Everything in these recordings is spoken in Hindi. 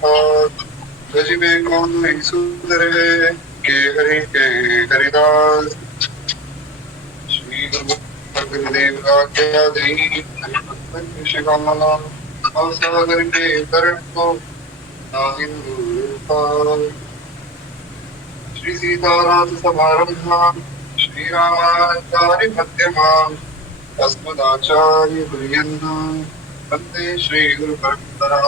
हाथ गजबे कौन नहीं सुधरे के हरि के हरिदास। श्री गुरु देव आज्ञा दई शिवाला सागर के करण को हिंदू। श्री सीताराम समारंभा श्री रामाचार्य मध्यमाम अस्मदाचार्य पर्यन्तं वन्दे श्री गुरु परंपरा।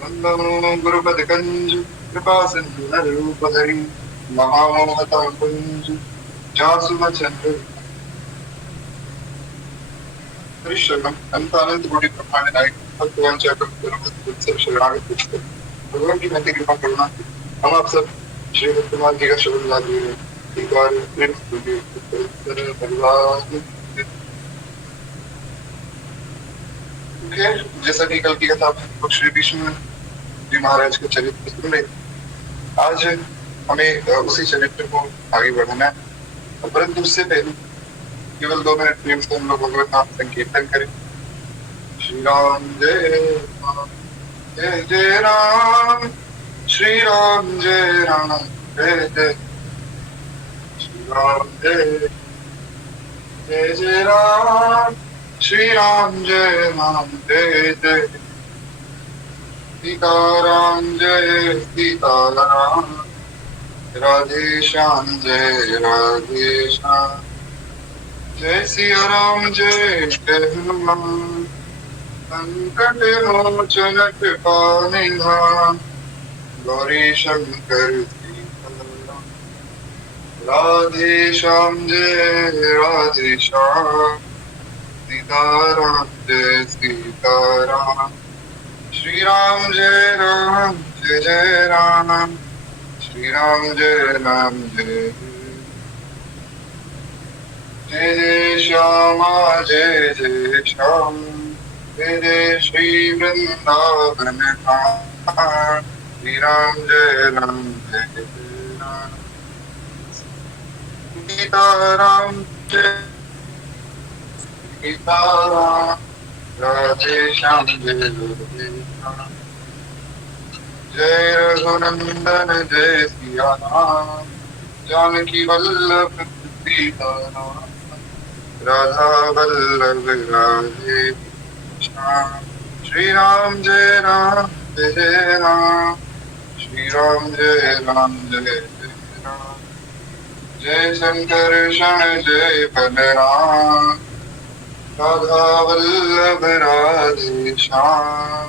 वंदो गुरुपद कंज कृपा सिंधु नर रूप धरि महामोहता कुंज जासुम चंद्र त्रिशरणम अनंत कोटि ब्रह्मांड नायक भक्तवान चक्रवर्ती शरणागत भगवान की महती कृपा करुणा हम आप सब श्री कुमार जी का शब्द ला दिए एक बार परिवार। जैसा कि कल की कथा में श्री विष्णु जी महाराज के चरित्र सुन रहे, आज हमें उसी चरित्र को आगे बढ़ाना है, परंतु उससे पहले केवल 2 मिनट प्रेम से हम लोग भगवत नाम संकीर्तन करें। श्री राम जय जय जय राम, श्री राम जय राम जय जय श्री राम जय जय जय राम, श्री राम जय राम जय जय सीताराम जय सीताराम, राधे श्याम जय राधे श्याम, जय सिया राम जय जय हनुमान, संकट मोचन कृपा निधान, गौरी शंकर सीताराम, राधे श्याम जय राधे श्याम, सीताराम जय सीताराम, श्री राम जय जय राम, श्री राम जय जय जय जय श्यामा जय जय श्याम, जय जय श्री वृंदावन धाम, श्री राम जय राम, सीताराम जय सीताराम, राधे श्याम जय श्याम, जय रघुनंदन जय सिया राम, जानकी वल्लभ सीताराम, राधा वल्लभ राधे श्याम, श्री राम जय राम, श्री राम जय जय राम, जय शंकर शरण जय बलराम, राधा वल्लभ राधे श्याम,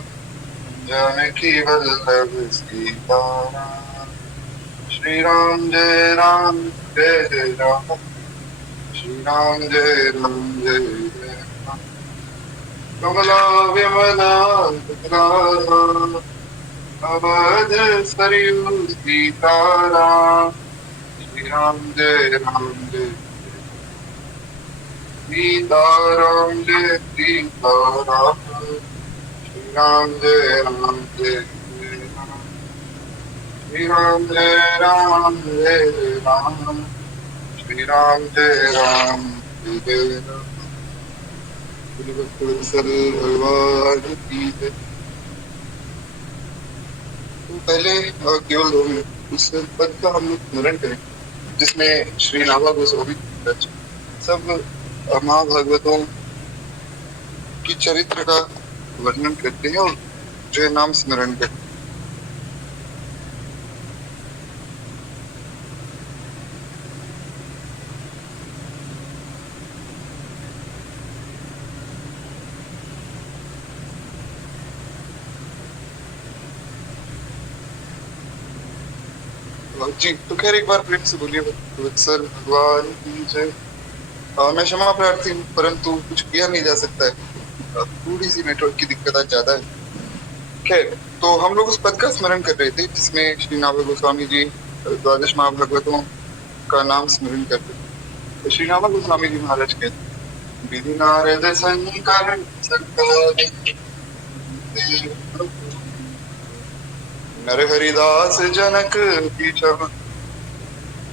जानकी वल्लभ सीताराम, श्री राम जय राम, श्री राम जय जय राम, कमला विमला अवध सरयू सीताराम, श्री राम जय सीताराम जय सीताराम, श्री राम जय राम, श्री राम जय राम श्री राम जय राम जय राम, भगवान की जय। तो पहले केवल 2 मिनट उस पद का हम लोग स्मरण करें जिसमें श्री नाभा गोस्वामी सब महाभागवतों की चरित्र का वर्णन करते हैं और जो नाम स्मरण करते हैं। जी तो खैर एक बार प्रेम से बोलिए वत्सल भगवान की जय। मैं क्षमा प्रार्थी हूँ परंतु कुछ किया नहीं जा सकता है, थोड़ी सी नेटवर्क की दिक्कत आज ज्यादा है। खैर तो हम लोग उस पद का स्मरण कर रहे थे जिसमें श्री नाभा गोस्वामी जी 12 महाभागवतों का नाम स्मरण करते थे। तो श्री नाभा गोस्वामी जी महाराज कहते विधि नारद संकर नर हरिदास जनक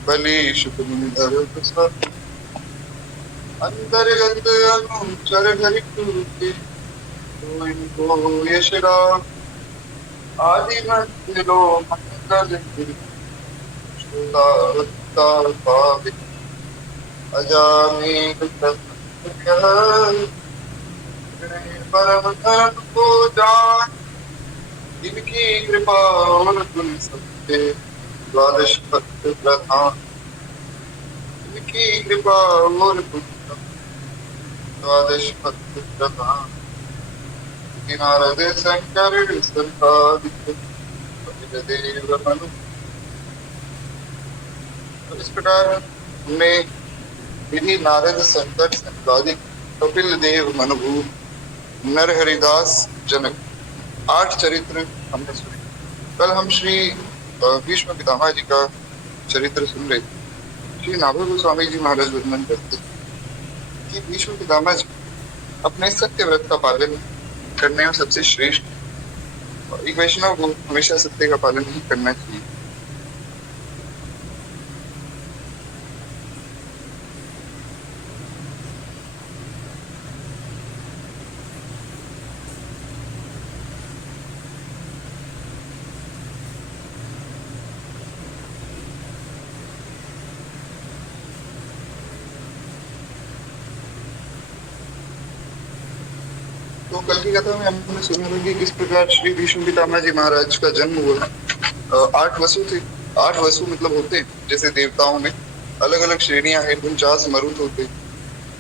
बलि शुक्र अंतर्गत अनुचर हरि यश राम आदि मंजिलो मंगल श्रुता पावे अजामिल परम धर्म को जान इनकी कृपा और गुण सबके द्वादश पथ प्रधान इनकी कृपा और गुण द्वादश पथ प्रधान नारद शंकर संतादिक देव मनु। तो इस प्रकार हमने विधि नारद शंकर संतादिक कपिल देव मनु नर हरिदास जनक 8 चरित्र हमने सुने। कल हम श्री भीष्म पितामह जी का चरित्र सुन रहे थे। श्री नाभा गोस्वामी जी महाराज वर्णन करते कि भीष्म पितामह जी अपने सत्य व्रत का पालन करने में सबसे श्रेष्ठ, और एक वैष्णव को हमेशा सत्य का पालन ही करना चाहिए। तो कल की कथा में हमने सुना था कि किस प्रकार श्री भीष्म पितामह जी महाराज का जन्म हुआ। 8 वसु थे। 8 वसु मतलब होते हैं जैसे देवताओं में अलग अलग श्रेणियां हैं। 49 मरुत होते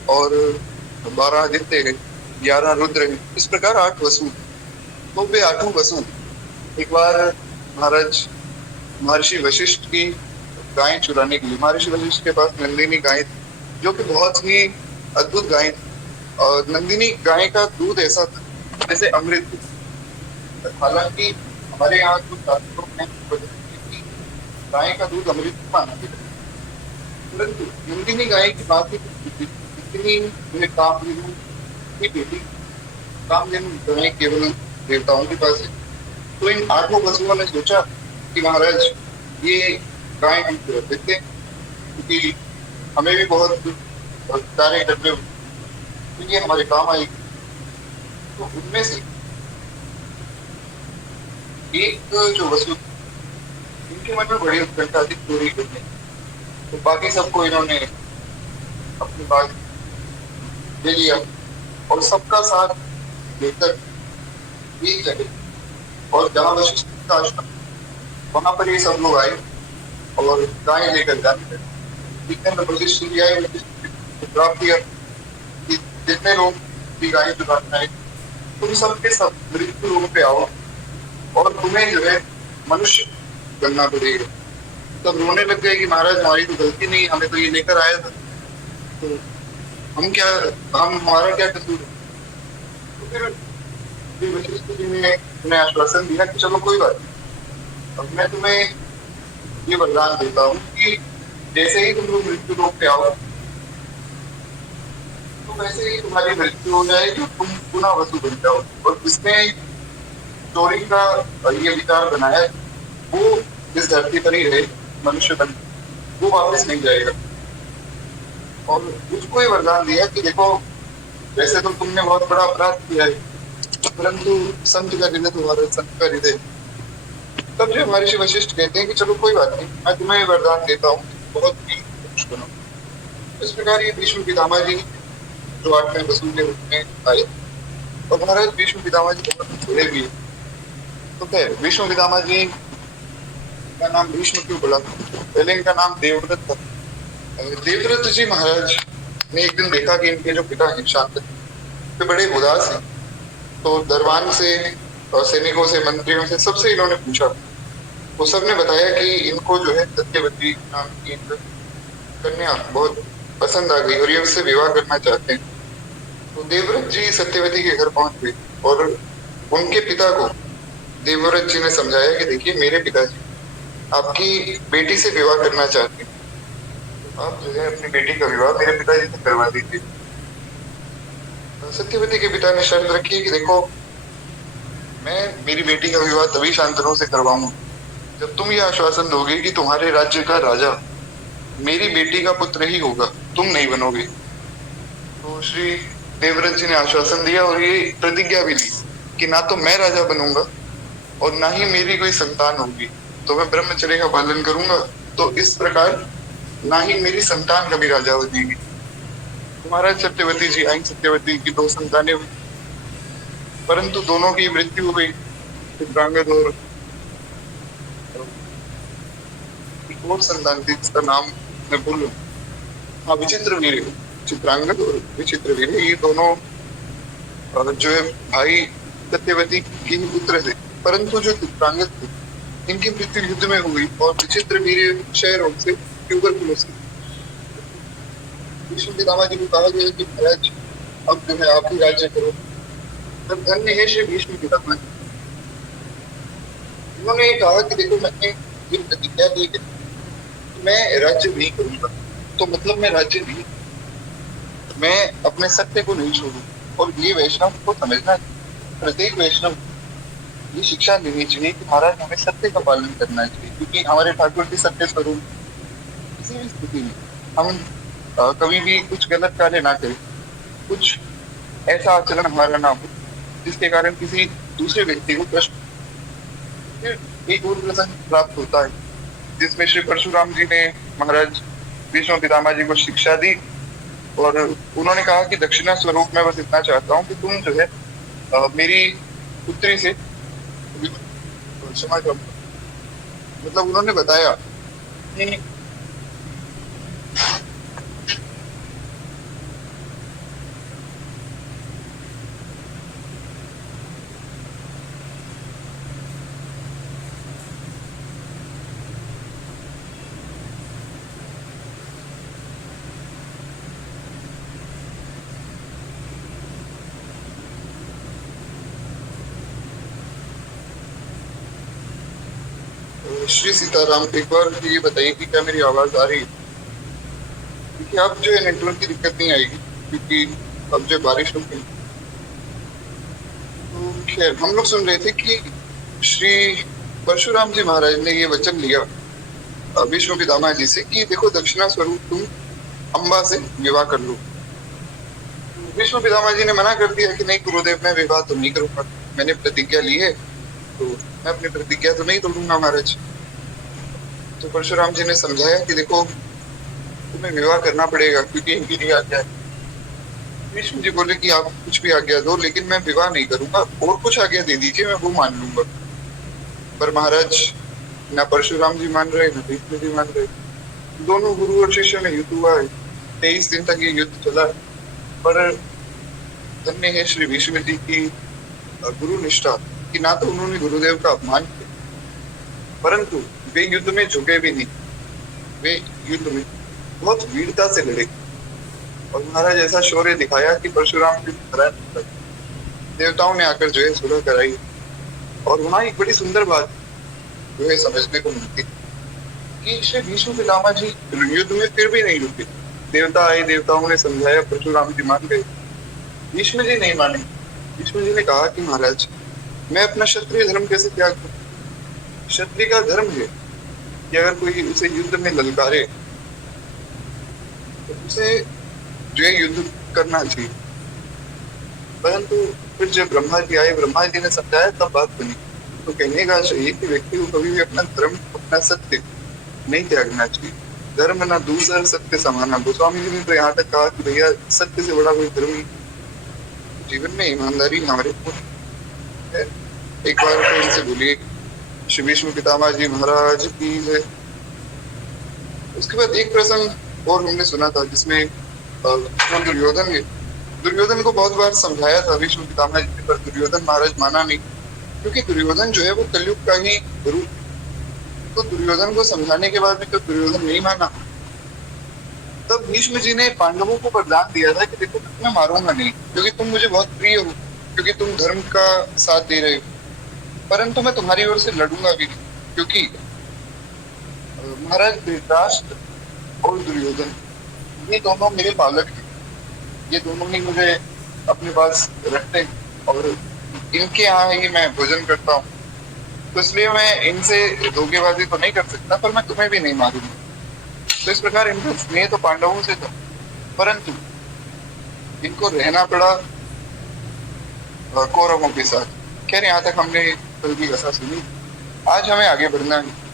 और 12 आदित्य है, 11 रुद्र है। इस प्रकार 8 वसु। तो वे 8 वसु एक बार महाराज महर्षि वशिष्ठ की गाय चुराने के लिए, महर्षि वशिष्ठ के पास नंदिनी गाय थी जो कि बहुत ही अद्भुत गाय थी। और नंदिनी गाय का दूध ऐसा था जैसे अमृत। हालांकि हमारे यहाँ जो शास्त्रों में गाय का दूध अमृत माना गया, परंतु नंदिनी गाय की बात ही इतनी कामधेनु की बेटी, कामधेनु गाय केवल देवताओं के पास है। तो इन 8 वसुओं ने सोचा कि महाराज ये गाय हम रख देते हैं क्योंकि हमें भी बहुत कार्य करने, तो ये हमारे काम आएगी। तो उनमें से एक जो वसु, इनके मन में बड़ी उत्कंठा थी चोरी करने। तो बाकी सबको इन्होंने अपनी बात ले लिया और सबका साथ लेकर एक जगह, और जहाँ वशिष्ठ का आश्रम वहां पर ये सब लोग आए और गाय लेकर जाने लगे। वशिष्ठ जी आए, वशिष्ठ प्राप्त किया कि जितने लोग भी गाय चुराना है तुम सबके सब मृत्यु लोगों पे आओ और तुम्हें जो है मनुष्य बनना पड़ेगा। तब रोने लग गए कि महाराज हमारी तो गलती नहीं, हमें तो ये लेकर आया था, तो हमारा क्या कसूर है। तो फिर वशिष्ठ जी ने उन्हें आश्वासन दिया कि चलो कोई बात नहीं, अब मैं तुम्हें ये वरदान देता हूँ कि जैसे ही तुम लोग मृत्यु लोग पे आओ तो वैसे ही तुम्हारी मृत्यु हो जाएगी, तुम पुनः वसु बन जाओ। और जिसने चोरी का ये विचार बनाया वो इस धरती पर ही रहे, मनुष्य बन, वो वापस नहीं जाएगा। और उसको ये वरदान दिया कि देखो वैसे तो तुमने बहुत बड़ा अपराध किया है, परंतु संत का हृदय तुम्हारा संत का हृदय। तब जो महर्षि वशिष्ठ कहते हैं कि चलो कोई बात नहीं, मैं तुम्हें वरदान देता हूँ, बहुत ही खुश बनो। इस प्रकार ये भीष्म पितामह जी जो 8वें वसु के रूप में आए, और महाराज भीष्म पितामह जी बहुत बड़े भी है। तो खैर भीष्म पितामह जी का नाम भीष्म क्यों पड़ा? पहले इनका नाम देवव्रत था। देवव्रत जी महाराज ने एक दिन देखा कि इनके जो पिता हैं शांत वे बड़े उदास हैं। तो दरबान से और सैनिकों से, मंत्रियों से, सबसे इन्होंने पूछा। वो सबने बताया कि इनको जो है सत्यवती नाम की एक कन्या बहुत पसंद आ गई और ये उससे विवाह करना चाहते हैं। तो देवव्रत जी सत्यवती के घर पहुंच गए और उनके पिता को देवव्रत जी ने समझाया कि देखिए मेरे पिताजी आपकी बेटी से विवाह करना चाहते हैं, तो आप जो है अपनी बेटी का विवाह मेरे पिताजी से करवा दीजिए। सत्यवती के पिता ने शर्त रखी कि देखो मैं मेरी बेटी का विवाह तभी शांतनु से करवाऊंगा जब तुम ये आश्वासन दोगे कि तुम्हारे राज्य का राजा मेरी बेटी का पुत्र ही होगा, तुम नहीं बनोगे। तो श्री देवव्रत जी ने आश्वासन दिया और ये प्रतिज्ञा भी ली कि ना तो मैं राजा बनूंगा और ना ही मेरी कोई संतान होगी, तो मैं ब्रह्मचर्य का पालन करूंगा। तो इस प्रकार ना ही मेरी संतान कभी राजा हो जाएगी। महाराज सत्यवती जी आई, सत्यवती की 2 संतानें हुई, परंतु दोनों की मृत्यु हो गई। चित्रांगद और एक और संतान थी जिसका नाम मैं भूल रहा हूँ। हाँ, विचित्र वीर्य। चित्रांगद और विचित्र वीर्य, ये दोनों जो है भाई सत्यवती के ही पुत्र थे। परंतु जो चित्रांगद थे, इनकी मृत्यु युद्ध में हुई और विचित्र वीर्य क्षय रोग से ट्यूबरकुलोसिस। भीष्म पितामह जी को कहा गया कि महाराज अब जो है आप ही राज्य करो। तब धन्य है श्री भीष्म पितामह जी। उन्होंने कहा कि देखो, मैंने ये प्रतिज्ञा दी है, मैं राज्य नहीं करूंगा, तो मतलब मैं राज्य नहीं, मैं अपने सत्य को नहीं छोड़ू। और ये वैष्णव को समझना, प्रत्येक वैष्णव ये शिक्षा लेनी चाहिए कि महाराज हमें सत्य का पालन करना चाहिए, क्योंकि हमारे ठाकुर की सत्य स्वरूप। किसी भी स्थिति में हम कभी भी कुछ गलत कार्य ना करें, कुछ ऐसा आचरण हमारा ना हो जिसके कारण किसी दूसरे व्यक्ति को कष्ट। फिर एक और प्रसंग प्राप्त होता है जिसमें श्री परशुराम जी ने महाराज भीष्म पितामह जी को शिक्षा दी और उन्होंने कहा कि दक्षिणा स्वरूप मैं बस इतना चाहता हूँ कि तुम जो है मेरी पुत्री से क्षमा करो। मतलब उन्होंने बताया कि श्री सीताराम, एक बार ये बताइए कि क्या मेरी आवाज आ रही है? क्योंकि अब जो है नेटवर्क की दिक्कत नहीं आएगी, क्योंकि अब जो बारिश हो गई। तो खैर, हम लोग सुन रहे थे कि श्री परशुराम जी महाराज ने ये वचन लिया भीष्म पितामह जी से कि देखो, दक्षिणा स्वरूप तुम अम्बा से विवाह कर लो। भीष्म पितामह जी ने मना कर दिया कि नहीं गुरुदेव, मैं विवाह तो नहीं करूंगा, मैंने प्रतिज्ञा ली है, तो मैं अपनी प्रतिज्ञा तो नहीं तोड़ूंगा महाराज। तो परशुराम जी ने समझाया कि देखो, तुम्हें विवाह करना पड़ेगा क्योंकि इनकी ये आज्ञा है। भीष्म जी बोले कि आप कुछ भी आज्ञा दो, लेकिन मैं विवाह नहीं करूंगा, और कुछ आज्ञा दे दीजिए, मैं वो मान लूंगा। पर महाराज ना परशुराम जी मान रहे, ना भीष्म जी मान रहे। दोनों गुरु और शिष्य में युद्ध हुआ है, 23 दिन तक ये युद्ध चला। पर धन्य है श्री भीष्म जी की गुरु निष्ठा कि ना तो उन्होंने गुरुदेव का अपमान किया, परंतु वे युद्ध में झुके भी नहीं। वे युद्ध में बहुत वीरता से लड़े और महाराज ऐसा शौर्य दिखाया कि परशुराम जी देवताओं ने आकर जो है सुलह कराई। और वहां एक बड़ी सुंदर बात जो है समझने को मिलती कि श्री भीष्म पितामह जी युद्ध में फिर भी नहीं रुके। देवता आए, देवताओं ने समझाया, परशुराम जी मान गए, भीष्म जी नहीं माने। भीष्म जी ने कहा कि महाराज, मैं अपना क्षत्रिय धर्म कैसे त्याग करूं? क्षत्रिय का धर्म है कि अगर कोई उसे युद्ध में ललकारे तो उसे जो है युद्ध करना चाहिए। परंतु फिर जब ब्रह्मा जी आए, ब्रह्मा जी ने समझाया, तब बात बनी। तो कहने का चाहिए कि व्यक्ति को कभी भी अपना धर्म, अपना सत्य नहीं त्यागना चाहिए। धर्म ना दूसरा सत्य समाना। गोस्वामी जी ने तो यहाँ तक कहा कि भैया, सत्य से बड़ा कोई धर्म जीवन में ईमानदारी हमारे है। एक बार तो इनसे बोलिए श्री भीष्म पितामह जी महाराज की है। उसके बाद एक प्रसंग और हमने सुना था जिसमें दुर्योधन है, दुर्योधन को बहुत बार समझाया था भीष्म पितामह जी, पर दुर्योधन महाराज माना नहीं, क्योंकि दुर्योधन जो है वो कलयुग का ही गुरु। तो दुर्योधन को समझाने के बाद भी तो दुर्योधन नहीं माना। तब भीष्म जी ने पांडवों को वरदान दिया था कि देखो, मैं मारूंगा नहीं, क्योंकि तुम मुझे बहुत प्रिय हो, क्योंकि तुम धर्म का साथ दे रहे हो, परंतु मैं तुम्हारी ओर से लड़ूंगा भी नहीं, क्योंकि महाराज धृतराष्ट्र और दुर्योधन ये दोनों मेरे पालक हैं। ये दोनों ही मुझे अपने पास रखते हैं और इनके यहाँ ही मैं भोजन करता हूँ। तो इसलिए मैं इनसे धोखेबाजी तो नहीं कर सकता, पर मैं तुम्हें भी नहीं मारूंगा। तो इस प्रकार इनका स्नेह तो पांडवों से था, परंतु इनको रहना पड़ा कौरवों के साथ। खैर, यहाँ तक हमने कल की कथा सुनी, आज हमें आगे बढ़ना है।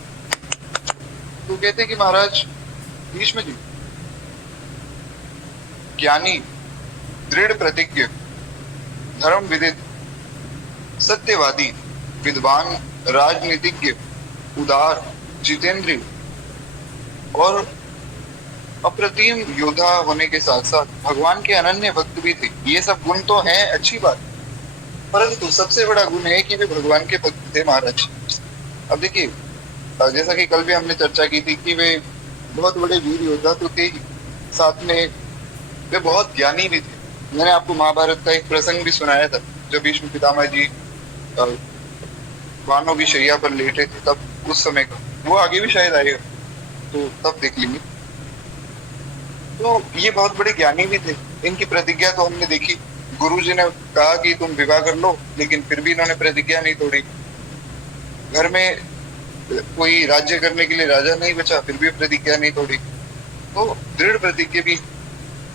तो कहते कि महाराज भीष्म जी ज्ञानी, दृढ़ प्रतिज्ञ, धर्म विदित, सत्यवादी, विद्वान, राजनीतिज्ञ, उदार, जितेंद्रिय और अप्रतिम योद्धा होने के साथ साथ भगवान के अनन्य भक्त भी थे। ये सब गुण तो हैं, अच्छी बात, परंतु सबसे बड़ा गुण है कि वे भगवान के भक्त थे महाराज। अब देखिए, जैसा कि कल भी हमने चर्चा की थी कि वे बहुत बड़े वीर योद्धा तो थे ही, साथ में वे बहुत ज्ञानी भी थे। मैंने आपको महाभारत का एक प्रसंग भी सुनाया था, जब भीष्म पितामह जी वानों की शैया पर लेटे थे, तब उस समय का वो आगे भी शायद आएगा, तो तब देख लेंगे। तो ये बहुत बड़े ज्ञानी भी थे। इनकी प्रतिज्ञा तो हमने देखी, गुरुजी ने कहा कि तुम विवाह कर लो, लेकिन फिर भी इन्होंने प्रतिज्ञा नहीं तोड़ी। घर में कोई राज्य करने के लिए राजा नहीं बचा, फिर भी प्रतिज्ञा नहीं तोड़ी। तो दृढ़ प्रतिज्ञा भी,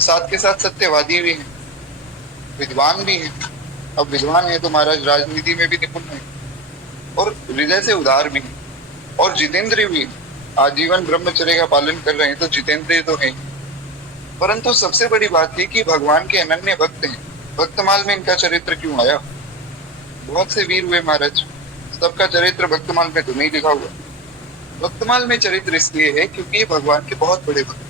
साथ के साथ सत्यवादी भी है, विद्वान भी है। अब विद्वान है तो महाराज राजनीति में भी निपुण है, और हृदय से उदार भी है, और जितेंद्रिय भी है। आजीवन ब्रह्मचर्य का पालन कर रहे हैं तो जितेंद्रिय तो है। परंतु सबसे बड़ी बात है कि भगवान के अनन्य भक्त हैं। भक्तमाल में इनका चरित्र क्यों आया? बहुत से वीर हुए महाराज, सबका चरित्र भक्तमाल में तो नहीं लिखा हुआ। भक्तमाल में चरित्र इसलिए है क्योंकि ये भगवान के बहुत बड़े भक्त।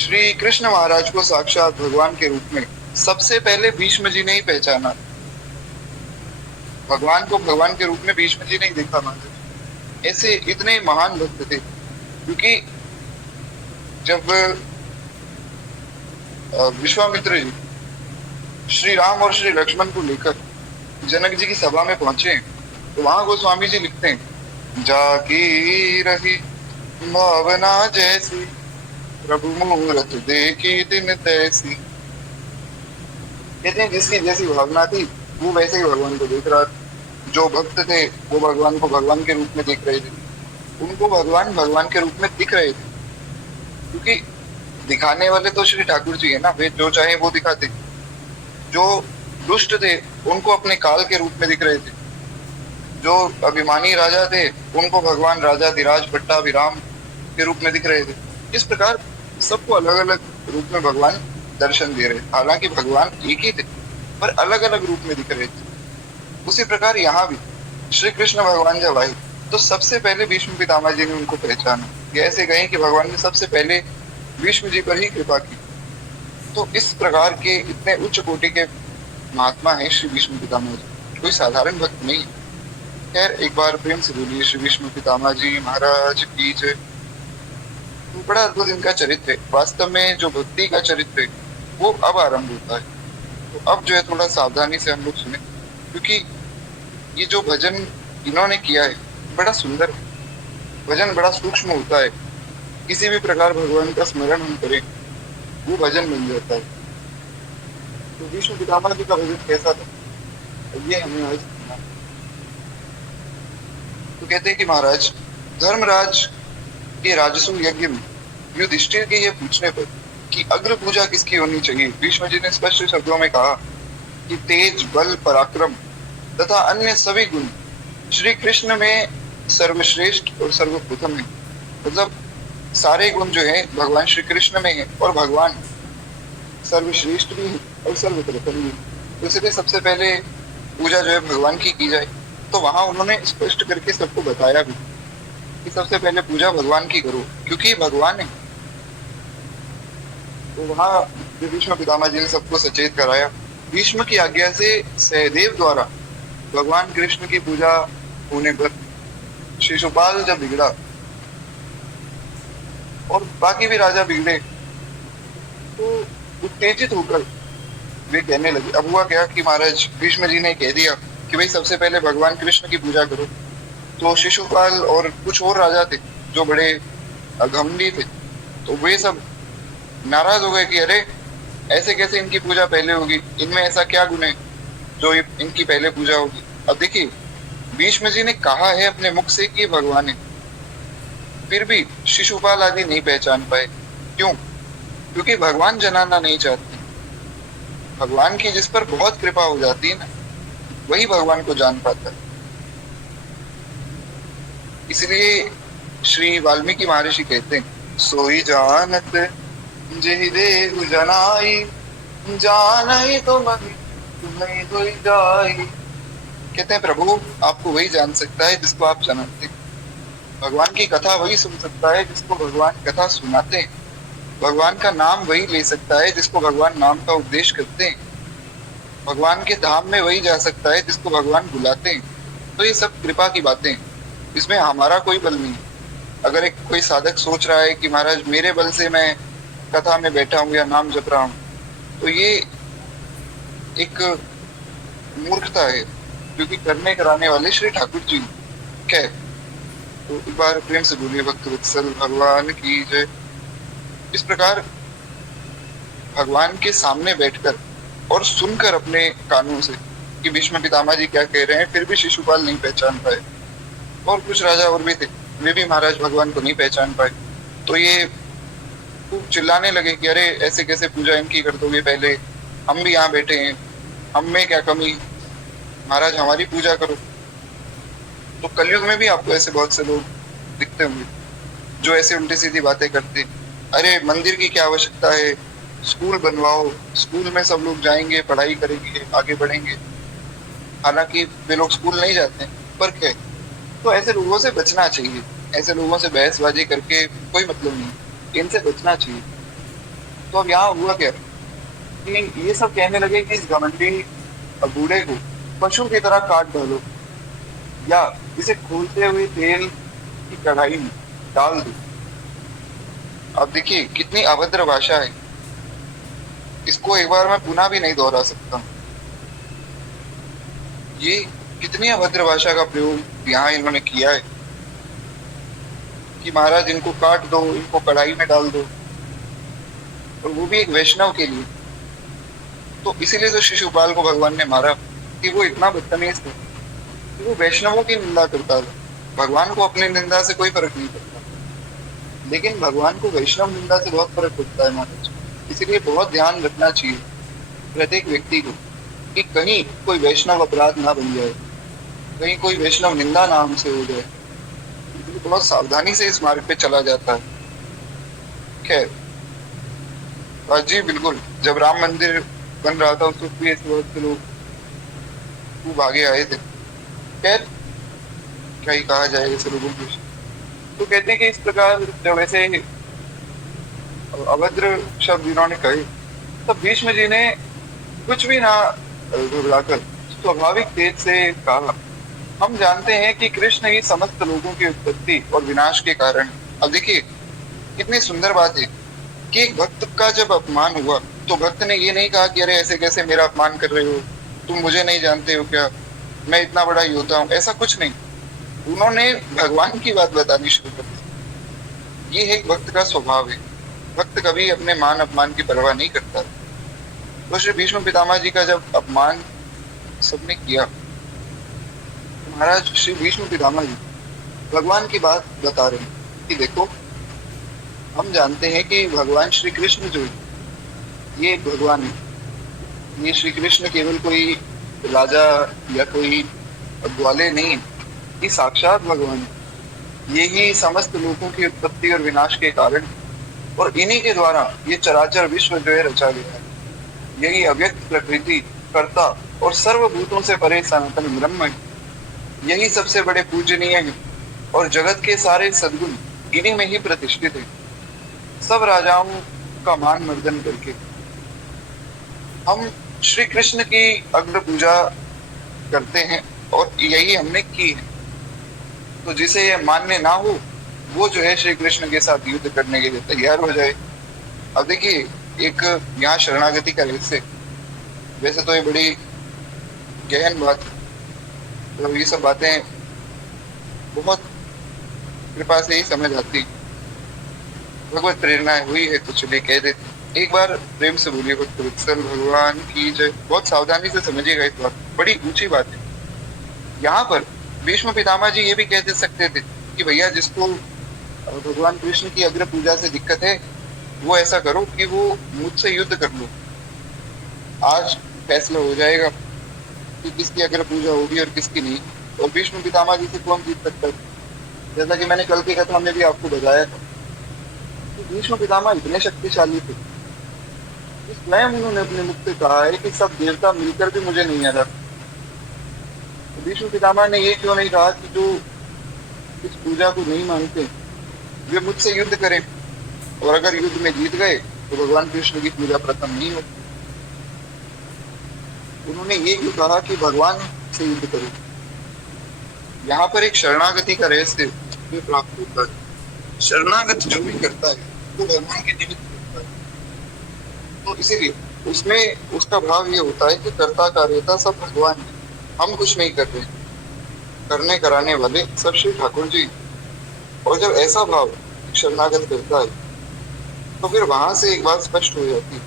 श्री कृष्ण महाराज को साक्षात भगवान के रूप में सबसे पहले भीष्म जी ने ही पहचाना। भगवान को भगवान के रूप में भीष्म जी ने ही देखा महाराज। ऐसे इतने महान भक्त थे, क्योंकि जब विश्वामित्र जी श्री राम और श्री लक्ष्मण को लेकर जनक जी की सभा में पहुंचे, तो वहां गोस्वामी जी लिखते हैं, जाकी रही भावना जैसी, प्रभु मूरत देखी दिन तैसी। कहते हैं जिसकी जैसी भावना थी वो वैसे ही भगवान को देख रहा था। जो भक्त थे वो भगवान को भगवान के रूप में देख रहे थे, उनको भगवान भगवान के रूप में दिख रहे थे। क्योंकि दिखाने वाले तो श्री ठाकुर जी है ना, वे जो चाहे वो दिखाते। जो दुष्ट थे उनको अपने काल के रूप में दिख रहे थे। जो अभिमानी राजा थे उनको भगवान राजाधिराज पट्टाभिराम के रूप में दिख रहे थे। इस प्रकार सबको अलग अलग रूप में भगवान दर्शन दे रहे थे। हालांकि भगवान एक ही थे, पर अलग अलग रूप में दिख रहे थे। उसी प्रकार यहाँ भी श्री कृष्ण भगवान जब आए तो सबसे पहले भीष्म पितामह जी ने उनको पहचाना। ये ऐसे कहें कि भगवान ने सबसे पहले भीष्म जी पर ही कृपा की। तो इस प्रकार के इतने उच्च कोटि के महात्मा है श्री भीष्म पितामह जी, कोई साधारण भक्त नहीं। खैर, एक बार प्रेम से बोलिए श्री भीष्म पितामह जी महाराज की जय। तो बड़ा अद्भुत इनका चरित्र है। वास्तव में जो भक्ति का चरित्र है वो अब आरंभ होता है। तो अब जो है थोड़ा सावधानी से हम लोग सुने, क्योंकि ये जो भजन इन्होंने किया है बड़ा सुंदर है। भजन बड़ा सूक्ष्म होता है। किसी भी प्रकार भगवान का स्मरण हम करें वो भजन बन जाता है। तो भीष्म पितामह जी का भजन कैसा था ये हमें आज सुनना। तो कहते हैं कि महाराज धर्मराज के राजसू यज्ञ में युधिष्ठिर के ये पूछने पर कि अग्र पूजा किसकी होनी चाहिए, भीष्म जी ने स्पष्ट शब्दों में कहा कि तेज, बल, पराक्रम तथा अन्य सभी गुण श्री कृष्ण में सर्वश्रेष्ठ और सर्वप्रथम है। मतलब सारे गुण जो है भगवान श्री कृष्ण में है, और भगवान सर्वश्रेष्ठ भी है और सर्वप्रथम भी है। इसलिए सबसे पहले पूजा जो है भगवान की जाए। तो वहां उन्होंने स्पष्ट करके सबको बताया भी कि सबसे पहले पूजा भगवान की करो, क्योंकि भगवान है। तो वहां भीष्म पितामह जी ने सबको सचेत कराया। भीष्म की आज्ञा से सहदेव द्वारा भगवान कृष्ण की पूजा होने पर शिशुपाल जब बिगड़ा और बाकी भी राजा बिगड़े, तो उत्तेजित होकर वे कहने लगे। अब हुआ क्या कि महाराज भीष्म जी ने कह दिया कि भाई सबसे पहले भगवान कृष्ण की पूजा करो। तो शिशुपाल और कुछ और राजा थे जो बड़े घमंडी थे, तो वे सब नाराज हो गए कि अरे ऐसे कैसे इनकी पूजा पहले होगी, इनमें ऐसा क्या गुण है जो इनकी पहले पूजा होगी। अब देखिए, भीष्म जी ने कहा है अपने मुख से कि भगवान है, फिर भी शिशुपाल आदि नहीं पहचान पाए। क्यों? क्योंकि भगवान जनाना नहीं चाहते। भगवान की जिस पर बहुत कृपा हो जाती है ना, वही भगवान को जान पाता है। इसलिए श्री वाल्मीकि महर्षि कहते हैं, सोई जानत जेहि देहु जनाई, जानई तो महि तुम्हें होई जाई। कहते हैं प्रभु आपको वही जान सकता है जिसको आप जानते हैं। भगवान की कथा वही सुन सकता है जिसको भगवान कथा सुनाते हैं। भगवान का नाम वही ले सकता है जिसको भगवान नाम का उपदेश करते हैं। भगवान के धाम में वही जा सकता है जिसको भगवान बुलाते हैं। तो ये सब कृपा की बातें, इसमें हमारा कोई बल नहीं। अगर एक कोई साधक सोच रहा है कि महाराज मेरे बल से मैं कथा में बैठा हूँ या नाम जप रहा हूँ, तो ये एक मूर्खता है, क्योंकि करने कराने वाले श्री ठाकुर जी क्या है। तो एक बार प्रेम से बोलिए भक्त वत्सल भगवान की जय। इस प्रकार भगवान के सामने बैठकर और सुनकर अपने कानों से कि भीष्म पितामह जी क्या कह रहे हैं, फिर भी शिशुपाल नहीं पहचान पाए। और कुछ राजा और भी थे, वे भी महाराज भगवान को नहीं पहचान पाए। तो ये खूब चिल्लाने लगे कि अरे ऐसे कैसे पूजा इनकी कर दोगे, पहले हम भी यहाँ बैठे हैं, हम में क्या कमी, महाराज हमारी पूजा करो। तो कलयुग में भी आपको ऐसे बहुत से लोग दिखते होंगे जो ऐसे उल्टी सीधी बातें करते, अरे मंदिर की क्या आवश्यकता है, स्कूल बनवाओ, स्कूल में सब लोग जाएंगे, पढ़ाई करेंगे, आगे बढ़ेंगे। हालांकि वे लोग स्कूल नहीं जाते, पर क्या। तो ऐसे लोगों से बचना चाहिए। ऐसे लोगों से बहसबाजी करके कोई मतलब नहीं, इनसे बचना चाहिए। तो अब यहाँ हुआ क्या कि ये सब कहने लगे कि इस घमंडी बूढ़े को पशु की तरह काट डालो या इसे खोलते हुए तेल की कढ़ाई में डाल दो। अब देखिए कितनी अभद्र भाषा है, इसको एक बार मैं पुनः भी नहीं दोहरा सकता। ये कितनी अभद्र भाषा का प्रयोग यहाँ इन्होंने किया है कि महाराज इनको काट दो, इनको कढ़ाई में डाल दो, और वो भी एक वैष्णव के लिए। तो इसीलिए तो शिशुपाल को भगवान ने मारा कि वो इतना बदतमीज था कि वो वैष्णवों की निंदा करता था। भगवान को अपनी निंदा से कोई फर्क नहीं पड़ता, लेकिन भगवान को वैष्णव निंदा से बहुत फर्क पड़ता है महाराज। इसीलिए बहुत ध्यान रखना चाहिए प्रत्येक व्यक्ति को कि कहीं कोई वैष्णव अपराध ना बन जाए, कहीं कोई वैष्णव निंदा ना हमसे हो जाए। बहुत सावधानी से इस मार्ग पे चला जाता है। खैर जी बिल्कुल, जब राम मंदिर बन रहा था उस वक्त भी ऐसे बहुत से लोग खूब आगे आए थे। खैर क्या ही कहा जाए ऐसे लोगों को। तो कहते हैं कि इस प्रकार जब ऐसे अभद्र शब्द इन्होंने कहे, तब भीष्म जी ने कुछ भी ना घबराकर स्वाभाविक तेज से कहा, हम जानते हैं कि कृष्ण ही समस्त लोगों की उत्पत्ति और विनाश के कारण। अब देखिए कितनी सुंदर बात है कि एक भक्त का जब अपमान हुआ तो भक्त ने ये नहीं कहा कि अरे ऐसे कैसे मेरा अपमान कर रहे हो, तुम मुझे नहीं जानते हो क्या, मैं इतना बड़ा योद्धा हूँ, ऐसा कुछ नहीं। उन्होंने भगवान की बात बतानी शुरू कर दी। ये एक भक्त का स्वभाव है, भक्त कभी अपने मान अपमान की परवाह नहीं करता। तो श्री भीष्म पितामह जी का जब अपमान सबने किया, महाराज श्री भीष्म पितामह जी भगवान की बात बता रहे हैं कि देखो हम जानते हैं कि भगवान श्री कृष्ण जो है ये भगवान है। ये श्री कृष्ण केवल कोई राजा या कोई ग्वाले नहीं है, ये साक्षात भगवान है। ये ही समस्त लोगों की उत्पत्ति और विनाश के कारण, और इन्हीं के द्वारा ये चराचर विश्व जो है रचा गया है। यही अव्यक्त प्रकृति कर्ता और सर्वभूतों से परे सनातन ब्रह्म है। यही सबसे बड़े पूजनीय है और जगत के सारे सद्गुण इन्हीं में ही प्रतिष्ठित है। सब राजाओं का मान मर्दन करके हम श्री कृष्ण की अग्र पूजा करते हैं और यही हमने की है। तो जिसे यह मान्य ना हो वो जो है श्री कृष्ण के साथ युद्ध करने के लिए तैयार हो जाए। अब देखिए एक यहाँ शरणागति का रहस्य, वैसे तो ये बड़ी गहन बात है, तो ये सब बातें बहुत कृपा से ही समझ आती, भगवत प्रेरणा हुई है तो चलिए कह देते। एक बार प्रेम से बोलिए भक्त वत्सल भगवान की जय। बहुत सावधानी से समझिएगा इस बात, बड़ी ऊंची बात है। यहाँ पर भीष्म पितामह जी ये भी कह दे सकते थे कि भैया जिसको भगवान कृष्ण की अग्र पूजा से दिक्कत है वो ऐसा करो कि वो मुझसे युद्ध कर लो, आज फैसला हो जाएगा। कि किसकी अग्र पूजा होगी और किसकी नहीं, और भीष्म पितामह जी से कौन जीत सकता है। जैसा कि मैंने कल की कथा में भी आपको बताया था कि भीष्म पितामह इतने शक्तिशाली थे कि स्वयं उन्होंने अपने मुख से कहा है कि सब देवता मिलकर भी मुझे नहीं हरा। तो भीष्म पितामह ने ये क्यों नहीं कहा कि जो इस पूजा को नहीं मानते वे मुझसे युद्ध करें, और अगर युद्ध में जीत गए तो भगवान कृष्ण की पूजा प्रथम नहीं हो। उन्होंने ये क्यों कहा कि भगवान से युद्ध करो। यहाँ पर एक शरणागति का रहस्य भी प्राप्त होता है। शरणागत जो भी करता है वो भगवान के निमित्त करता है। तो इसीलिए उसमें उसका भाव ये होता है कि कर्ता कार्यता सब भगवान है, हम कुछ नहीं कर रहे, करने कराने वाले सब श्री ठाकुर जी। और जब ऐसा भाव शरणागत करता है तो फिर वहां से एक बात स्पष्ट हो जाती है,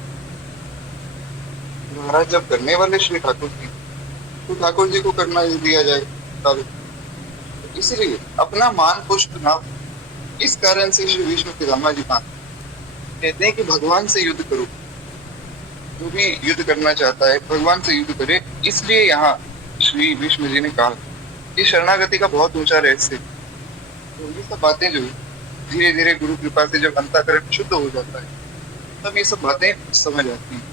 महाराज जब करने वाले श्री ठाकुर जी तो ठाकुर जी को करना दिया जाए कार्य। इसलिए अपना मान पुष्ट ना, इस कारण से श्री विष्णु पितामह जी कहते हैं कि भगवान से युद्ध करो, जो भी युद्ध करना चाहता है भगवान से युद्ध करे। इसलिए यहाँ श्री विष्णु जी ने कहा कि शरणागति का बहुत ऊंचा रहस्य। तो ये सब बातें जो धीरे धीरे गुरु कृपा से जब अंतःकरण शुद्ध हो जाता है तब ये सब बातें समझ आती हैं।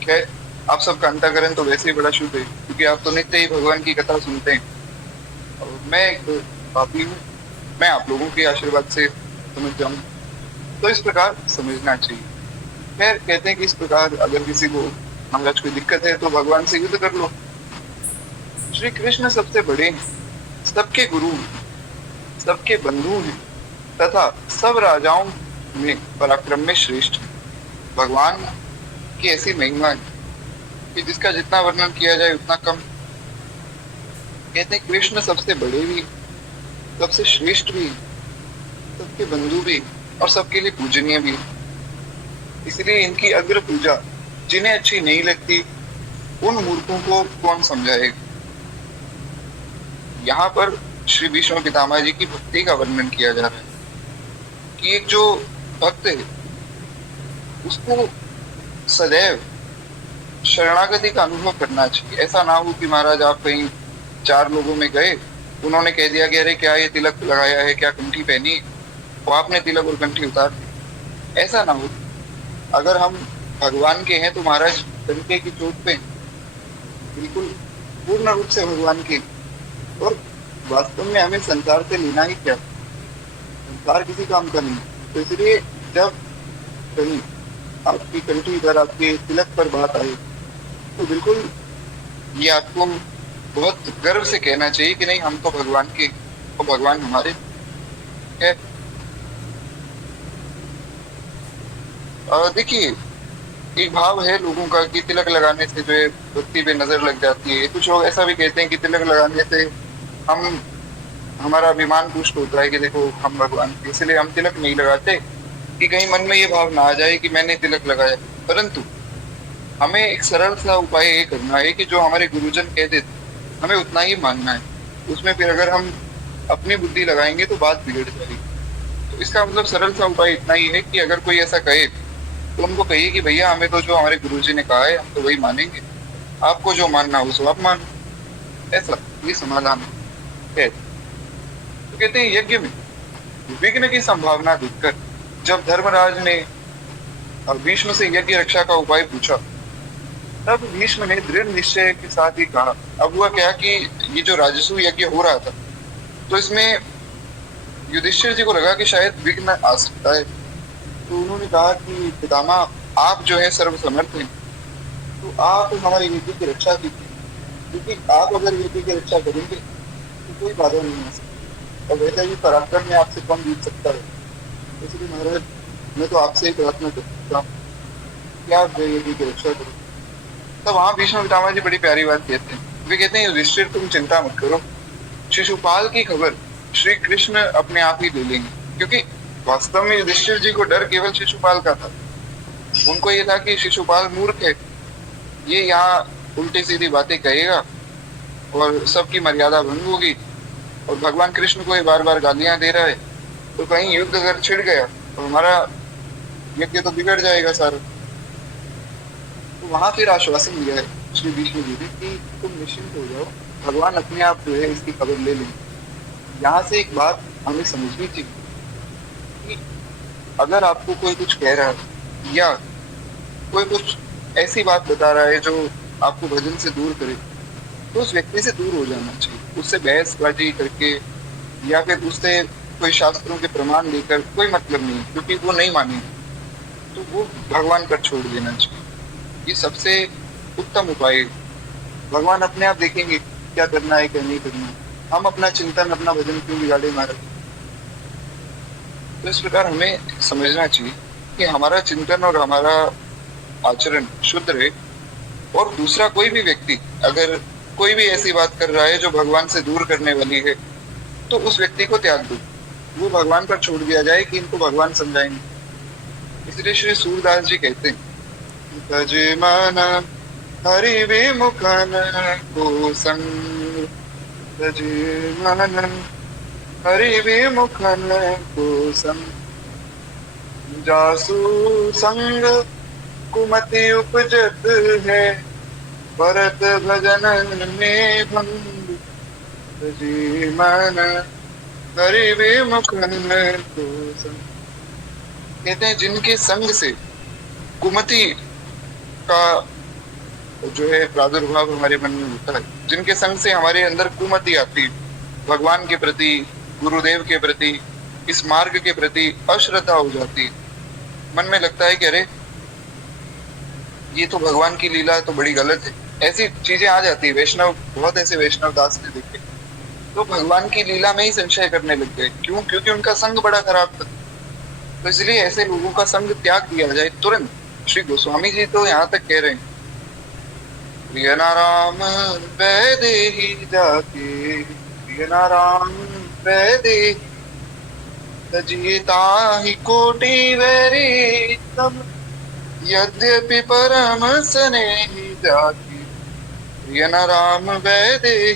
खैर, आप सबका अंतःकरण तो वैसे ही बड़ा शुद्ध है क्योंकि आप तो नित्य ही भगवान की कथा सुनते हैं, और मैं एक पापी हूँ, मैं आप लोगों के आशीर्वाद से समझ जाऊँ, तो इस प्रकार समझना चाहिए। खैर, कहते हैं कि इस प्रकार अगर किसी को महाराज कोई दिक्कत है तो भगवान से युद्ध कर लो। श्री कृष्ण सबसे बड़े हैं, सबके गुरु हैं, सबके बंधु हैं तथा सब राजाओं में पराक्रम में श्रेष्ठ है। भगवान की ऐसी महिमा है कि जिसका जितना वर्णन किया जाए उतना कम। कहते हैं कृष्ण सबसे बड़े भी, सबसे श्रेष्ठ भी, सबके बंधु भी और सबके लिए पूजनीय भी। इसलिए इनकी अग्र पूजा जिन्हें अच्छी नहीं लगती उन मूर्खों को कौन समझाएगा। यहाँ पर श्री विष्णु पितामह जी की भक्ति का वर्णन किया जा रहा है कि एक जो भक्त है उसको सदैव शरणागति का अनुभव करना चाहिए। ऐसा ना हो कि महाराज आप कहीं 4 लोगों में गए, उन्होंने कह दिया कि अरे क्या ये तिलक लगाया है, क्या कंठी पहनी, तो आपने तिलक और कंठी उतार दी। ऐसा ना हो। अगर हम भगवान के हैं तो महाराज कंठे की चोट पे बिल्कुल पूर्ण रूप से भगवान के, और वास्तव में हमें संसार से लेना ही क्या, संसार किसी काम का नहीं। तो इसलिए जब कहीं आपकी कंठी पर, आपके तिलक पर बात आई तो बिल्कुल ये आपको बहुत गर्व से कहना चाहिए कि नहीं, हम तो भगवान के और भगवान हमारे है। देखिए, एक भाव है लोगों का कि तिलक लगाने से जो है भक्ति पे नजर लग जाती है। कुछ लोग ऐसा भी कहते हैं कि तिलक लगाने से हम हमारा अभिमान पुष्ट होता है कि देखो हम भगवान के, इसलिए हम तिलक नहीं लगाते कि कहीं मन में ये भाव ना आ जाए कि मैंने तिलक लगाया। परंतु हमें एक सरल सा उपाय ये करना है कि जो हमारे गुरुजन कहते थे हमें उतना ही मानना है। उसमें फिर अगर हम अपनी बुद्धि लगाएंगे तो बात बिगड़ जाएगी। तो इसका मतलब सरल सा उपाय इतना ही है कि अगर कोई ऐसा कहे तो उनको कहिए कि भैया हमें तो जो हमारे गुरुजी ने कहा है हम तो वही मानेंगे, आपको जो मानना हो सो आप मानो। ऐसा ये समाधान है। तो कहते हैं यज्ञ में विघ्न की संभावना देखकर जब धर्मराज ने भीष्म से यज्ञ रक्षा का उपाय पूछा तब भीष्म ने दृढ़ निश्चय के साथ ही कहा। अब हुआ क्या कि ये जो राजसूय यज्ञ हो रहा था तो इसमें युधिष्ठिर जी को लगा कि शायद विघ्न आ सकता है। तो उन्होंने कहा कि पितामह आप जो है सर्वसमर्थ हैं, तो आप हमारे यज्ञ की रक्षा कीजिए, क्योंकि आप अगर यज्ञ की रक्षा करेंगे तो कोई बाधा नहीं आ सकती, और वैसे भी पराक्रम में आपसे कम जीत सकता है। इसलिए महाराज मैं तो आपसे ही प्रार्थना करता हूँ कि आप जो यज्ञ की रक्षा करो। तब वहां भीष्म पितामह जी बड़ी प्यारी बात कहते हैं। वे कहते हैं युधिष्ठिर तुम चिंता मत करो, शिशुपाल की खबर श्री कृष्ण अपने आप ही ले लेंगे। क्योंकि वास्तव में युधिष्ठिर जी को डर केवल शिशुपाल का था। उनको ये था कि शिशुपाल मूर्ख है, ये यहाँ उल्टी सीधी बातें कहेगा और सबकी मर्यादा भंग होगी, और भगवान कृष्ण को ये बार बार गालियां दे रहा है, तो कहीं युद्ध अगर छिड़ गया तो हमारा यज्ञ तो बिगड़ जाएगा सारा। तो वहां फिर आश्वासन दिया है श्री विष्णु जी ने कि तुम निश्चिंत हो जाओ, भगवान अपने आप जो है इसकी खबर ले लेंगे। यहाँ से एक बात हमें समझनी चाहिए कि अगर आपको कोई कुछ कह रहा है या कोई कुछ ऐसी बात बता रहा है जो आपको भजन से दूर करे, तो उस व्यक्ति से दूर हो जाना चाहिए। उससे बहसबाजी करके या फिर उससे कोई शास्त्रों के प्रमाण लेकर कोई मतलब नहीं, क्योंकि वो नहीं मानेंगे तो वो भगवान पर छोड़ देना चाहिए। ये सबसे उत्तम उपाय है। भगवान अपने आप देखेंगे क्या करना है क्या नहीं करना है। हम अपना चिंतन अपना भजन क्यों बिगाड़े महाराज। तो इस प्रकार हमें समझना चाहिए कि हमारा चिंतन और हमारा आचरण शुद्ध रहे, और दूसरा कोई भी व्यक्ति अगर कोई भी ऐसी बात कर रहा है जो भगवान से दूर करने वाली है, तो उस व्यक्ति को त्याग दो, वो भगवान पर छोड़ दिया जाए कि इनको भगवान समझाएंगे। इसलिए श्री सूरदास जी कहते हैं, तज मन हरि विमुखन को संग, तज मन हरि विमुखन को संग, जासु संग कुमति उपजत है, भरत भजन में भंग, तजी मन हरि विमुखन को संग। कहते हैं जिनके संग से कुमति का जो है प्रादुर्भाव हमारे मन में होता है, जिनके संग से हमारे अंदर कुमति आती है, भगवान के प्रति, गुरुदेव के प्रति, इस मार्ग के प्रति अश्रद्धा हो जाती है, मन में लगता है कि अरे ये तो भगवान की लीला तो बड़ी गलत है, ऐसी चीजें आ जाती है। वैष्णव, बहुत ऐसे वैष्णव दास ने देखे तो भगवान की लीला में ही संशय करने लग गए। क्यों? क्योंकि उनका संग बड़ा खराब था। तो इसलिए ऐसे लोगों का संग त्याग दिया जाए तुरंत। श्री गोस्वामी जी तो यहाँ तक कह रहे हैं, प्रिय नाराम वैदेही जाके, प्रिय नाराम वैदेही, तजिए ताहि कोटि वैरी तम, यद्यपि परम स्नेही जाके, प्रिय नाराम वैदेही।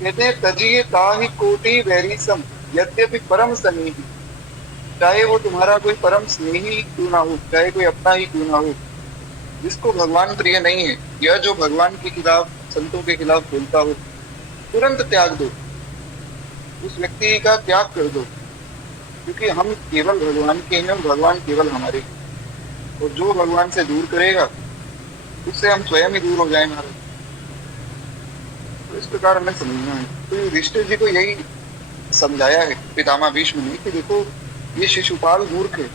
कहते हैं तजिए ताहि कोटि वैरी सम, यद्यपि परम स्नेही, चाहे वो तुम्हारा कोई परम स्नेही क्यों ना हो, चाहे कोई अपना ही क्यों ना हो, जिसको भगवान प्रिय नहीं है या जो भगवान के खिलाफ, संतों के खिलाफ बोलता हो, तुरंत त्याग दो, उस व्यक्ति का त्याग कर दो। क्योंकि हम केवल भगवान के हैं, भगवान केवल हमारे, और जो भगवान से दूर करेगा उससे हम स्वयं ही दूर हो जाए महाराज। तो इस प्रकार हमें समझना है। तो युधिष्ठिर जी को यही समझाया है पितामह भीष्म ने कि देखो ये शिशुपाल मूर्ख है,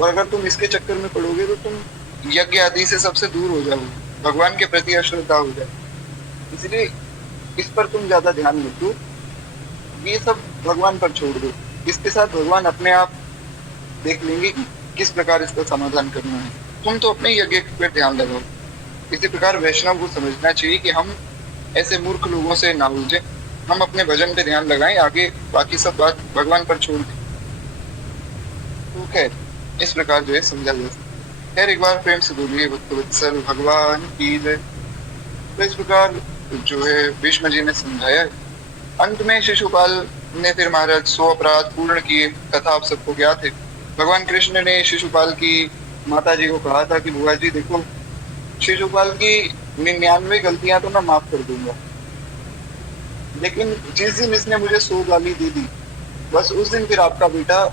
और अगर तुम इसके चक्कर में पड़ोगे तो तुम यज्ञ आदि से सबसे दूर हो जाओगे, भगवान के प्रति अश्रद्धा हो जाए। इसलिए इस पर तुम ज्यादा ध्यान मत दो, ये सब भगवान पर छोड़ दो। इसके साथ भगवान अपने आप देख लेंगे कि किस प्रकार इसका समाधान करना है, तुम तो अपने यज्ञ पर ध्यान लगाओ। इसी प्रकार वैष्णव को समझना चाहिए कि हम ऐसे मूर्ख लोगों से ना उलझे, हम अपने भजन पे ध्यान लगाएं, आगे बाकी सब बात भगवान पर छोड़ दें। तो खैर इस प्रकार जो है समझा जा सकता है। खैर एक बार प्रेम से बोलिए भक्तवत्सल भगवान की जय। तो इस प्रकार जो है भीष्म जी ने समझाया है। अंत में शिशुपाल ने फिर महाराज 100 अपराध पूर्ण किए, कथा आप सबको ज्ञात है। भगवान कृष्ण ने शिशुपाल की माता जी को कहा था कि बुआ जी देखो, शिशुपाल की 99 गलतियां तो मैं माफ कर दूंगा, लेकिन जिस दिन इसने मुझे 100 गाली दे दी, बस उस दिन फिर आपका बेटा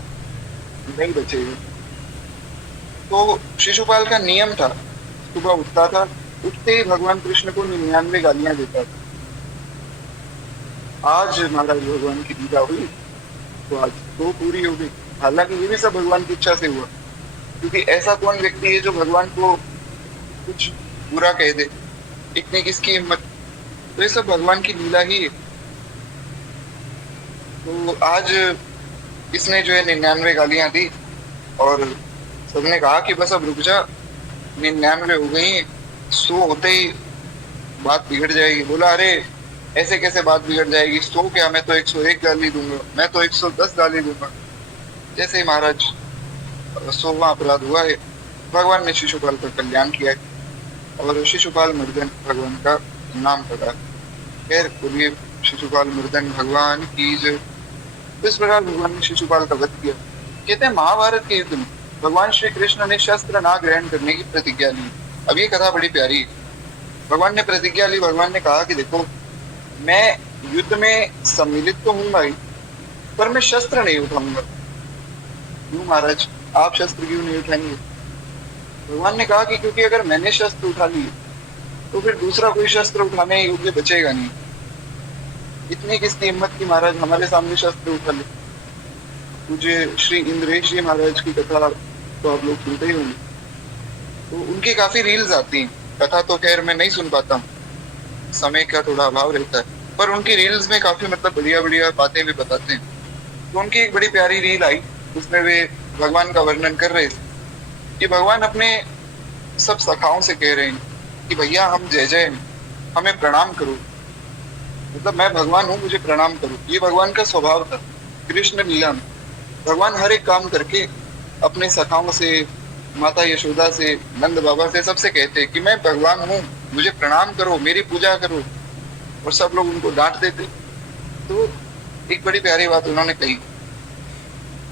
नहीं बचेगा। तो शिशुपाल का नियम था, सुबह उठता था, उठते ही भगवान कृष्ण को 99 गालियां देता था। आज महाराज भगवान की लीला हुई तो आज तो पूरी हो गई। हालांकि ये भी सब भगवान की इच्छा से हुआ, क्योंकि ऐसा कौन व्यक्ति है जो भगवान को कुछ बुरा कह दे, इतनी किसकी हिम्मत। तो ये सब भगवान की लीला ही है। तो आज इसने जो है 99 गालियां दी, और सबने कहा कि बस अब रुक जा, 99 हो गई, 100 होते ही बात बिगड़ जाएगी। बोला अरे ऐसे कैसे बात बिगड़ जाएगी, 100 क्या, मैं तो 101 गाली दूंगा, मैं तो 110 गाली दूंगा। जैसे ही महाराज 100वां अपराध हुआ है, भगवान ने शिशुपाल का कल्याण किया है, और शिशुपाल मर्दन भगवान का नाम पड़ा। खैर बोलिए शिशुपाल मर्दन भगवान की जय। इस प्रकार भगवान ने शिशुपाल का वध किया। कहते हैं महाभारत के युद्ध में भगवान श्री कृष्ण ने शस्त्र ना ग्रहण करने की प्रतिज्ञा ली। अब ये कथा बड़ी प्यारी है। भगवान ने प्रतिज्ञा ली, भगवान ने कहा कि देखो मैं युद्ध में सम्मिलित तो हूँ ही, पर मैं शस्त्र नहीं उठाऊंगा। क्यों महाराज, आप शस्त्र क्यों नहीं उठाएंगे? भगवान ने कहा कि क्योंकि अगर मैंने शस्त्र उठा लिए तो फिर दूसरा कोई शस्त्र उठाने योग्य बचेगा नहीं। इतनी किसकी हिम्मत की महाराज हमारे सामने शस्त्र उठा ले? मुझे श्री इंद्रेश जी महाराज की कथा तो आप लोग सुनते ही होंगे, तो उनकी काफी रील्स आती हैं। कथा तो खैर मैं नहीं सुन पाता हूँ, समय का थोड़ा अभाव रहता है, पर उनकी रील्स में काफी मतलब बढ़िया बढ़िया बातें भी बताते हैं। तो उनकी एक बड़ी प्यारी रील आई, उसमें वे भगवान का वर्णन कर रहे थे कि भगवान अपने सब सखाओं से कह रहे हैं कि भैया हम जय जय हैं, हमें प्रणाम करो। मतलब मैं भगवान हूँ, मुझे प्रणाम करो। ये भगवान का स्वभाव था कृष्ण लीला में। भगवान हर एक काम करके अपने सखाओं से, माता यशोदा से, नंद बाबा से, सबसे कहते कि मैं भगवान हूँ, मुझे प्रणाम करो, मेरी पूजा करो। और सब लोग उनको डांट देते। तो एक बड़ी प्यारी बात उन्होंने कही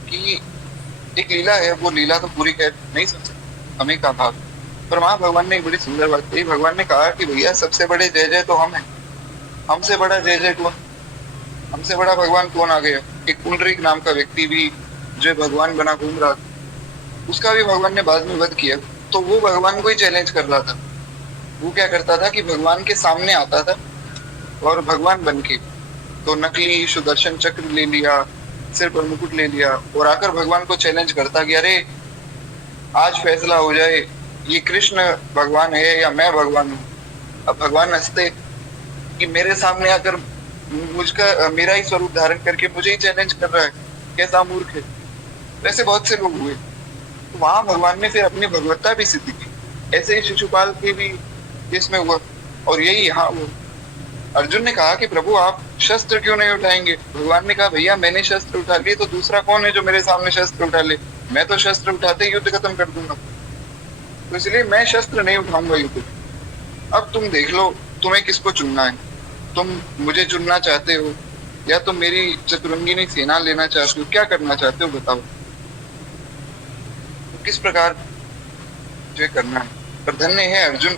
कि एक लीला है, वो लीला तो पूरी कह नहीं सुन सकते, हमें का भाव। पर वहां भगवान ने एक बड़ी सुंदर बात कही। भगवान ने कहा कि भैया सबसे बड़े जय जय तो हम हैं, हमसे बड़ा जय जय कौन, हमसे बड़ा भगवान कौन आ गया? एक पुंडरीक नाम का व्यक्ति भी जो भगवान बना घूम रहा था, उसका भी भगवान ने बाद में वध किया। तो वो भगवान को ही चैलेंज कर रहा था। वो क्या करता था कि भगवान के सामने आता था और भगवान बन के तो नकली सुदर्शन चक्र ले लिया, सिर पर मुकुट ले लिया और आकर भगवान को चैलेंज करता कि अरे आज फैसला हो जाए, ये कृष्ण भगवान है या मैं भगवान हूँ। अब भगवान हंसते कि मेरे सामने आकर मुझका मेरा ही स्वरूप धारण करके मुझे ही चैलेंज कर रहा है, कैसा मूर्ख है। वैसे बहुत से लोग हुए। तो वहां भगवान ने फिर अपनी भगवत्ता भी सिद्ध की। ऐसे ही शिशुपाल के भी इसमें हुआ और यही यहाँ हुआ। अर्जुन ने कहा कि प्रभु आप शस्त्र क्यों नहीं उठाएंगे? भगवान ने कहा भैया मैंने शस्त्र उठा लिए तो दूसरा कौन है जो मेरे सामने शस्त्र उठा ले? मैं तो शस्त्र उठाते ही युद्ध खत्म कर दूंगा, तो इसलिए मैं शस्त्र नहीं उठाऊंगा युद्ध। अब तुम देख लो तुम्हें किसको चुनना है। तुम मुझे चुनना चाहते हो या तुम मेरी चतुरंगिनी सेना लेना चाहते हो? क्या करना चाहते हो बताओ? तो किस प्रकार जो करना है? पर धन्य है अर्जुन।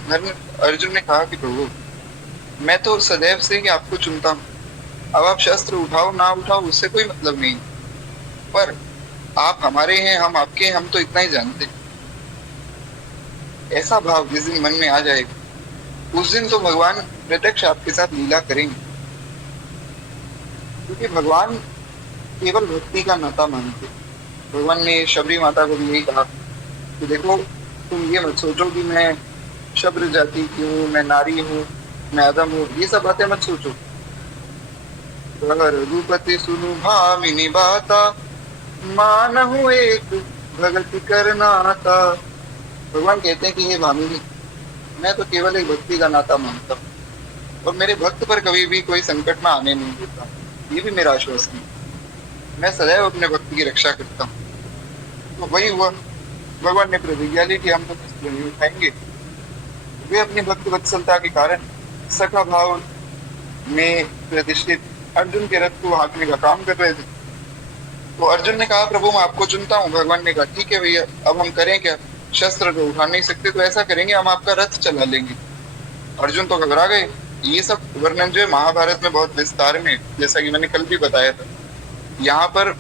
अर्जुन ने कहा कि प्रभु मैं तो सदैव से ही आपको चुनता हूँ। अब आप शस्त्र उठाओ ना उठाओ उससे कोई मतलब नहीं, पर आप हमारे हैं, हम आपके हैं, हम तो इतना ही जानते हैं। ऐसा भाव जिस दिन मन में आ जाएगा उस दिन तो भगवान प्रत्यक्ष आपके साथ लीला करेंगे। क्योंकि भगवान केवल भक्ति का नाता मानते। भगवान ने शबरी माता को भी यही कहा कि देखो तुम ये मत सोचो कि मैं शब्र जाति की हूँ, मैं नारी हूँ, मैं आदम हूँ, ये सब बातें मत सोचो। रघुपति सुनु भामिनी बाता, मानहु एक भगति करनाता। भगवान कहते हैं कि ये भामिनी मैं तो केवल एक भक्ति का नाता मानता हूँ और मेरे भक्त पर कभी भी कोई संकट में आने नहीं देता। ये भी मेरा आश्वासन है, मैं सदैव अपने भक्त की रक्षा करता हूँ। तो वही हुआ, भगवान ने प्रतिज्ञा ली कि हम तो शस्त्र नहीं उठाएंगे। वे अपनी भक्त वत्सलता के कारण सखा भाव में प्रतिष्ठित अर्जुन के रथ को हाँकने का काम कर रहे थे। तो अर्जुन ने कहा प्रभु मैं आपको चुनता हूँ। भगवान ने कहा ठीक है भैया, अब हम करें क्या? शस्त्र तो उठा नहीं सकते, तो ऐसा करेंगे हम आपका रथ चला लेंगे। अर्जुन तो घबरा गए। ये सब वर्णन जो है महाभारत में बहुत विस्तार में, जैसा कि मैंने कल भी बताया था। यहाँ पर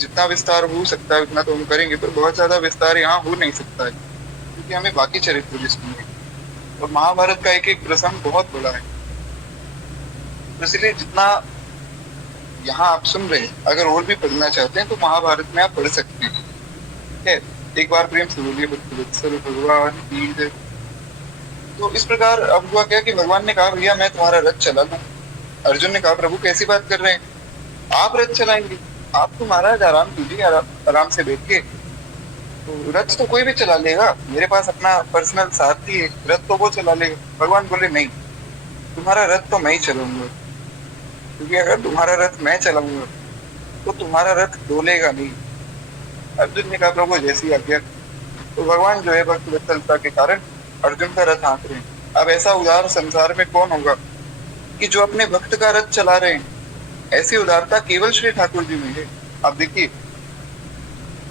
जितना विस्तार हो सकता है उतना तो हम करेंगे, पर बहुत ज्यादा विस्तार यहाँ हो नहीं सकता है क्योंकि हमें बाकी चरित्र भी सुनने और महाभारत का एक एक प्रसंग बहुत बड़ा है। इसलिए जितना यहाँ आप सुन रहे हैं, अगर और भी पढ़ना चाहते हैं तो महाभारत में आप पढ़ सकते हैं। है एक बार प्रेम से बोलिए भगवान की जय। तो इस प्रकार अब हुआ क्या कि भगवान ने कहा भैया मैं तुम्हारा रथ चला लूं। अर्जुन ने कहा प्रभु कैसी बात कर रहे हैं, आप रथ चलाएंगे? आप तो महाराज आराम कीजिए, आराम से बैठिए। तो रथ तो कोई भी चला लेगा, मेरे पास अपना पर्सनल साथी है, रथ तो वो चला लेगा। भगवान बोले नहीं, तुम्हारा रथ तो मैं ही चलाऊंगा, क्योंकि अगर तुम्हारा रथ मैं चलाऊंगा तो तुम्हारा रथ डोलेगा नहीं। अर्जुन ने कहा प्रभु जैसी आज्ञा। तो भगवान जो है भक्त वत्सलता के कारण अर्जुन का रथ हाँक रहे हैं। अब ऐसा उदार संसार में कौन होगा कि जो अपने भक्त का रथ चला रहे हैं? ऐसी उदारता केवल श्री ठाकुर जी में है। आप देखिए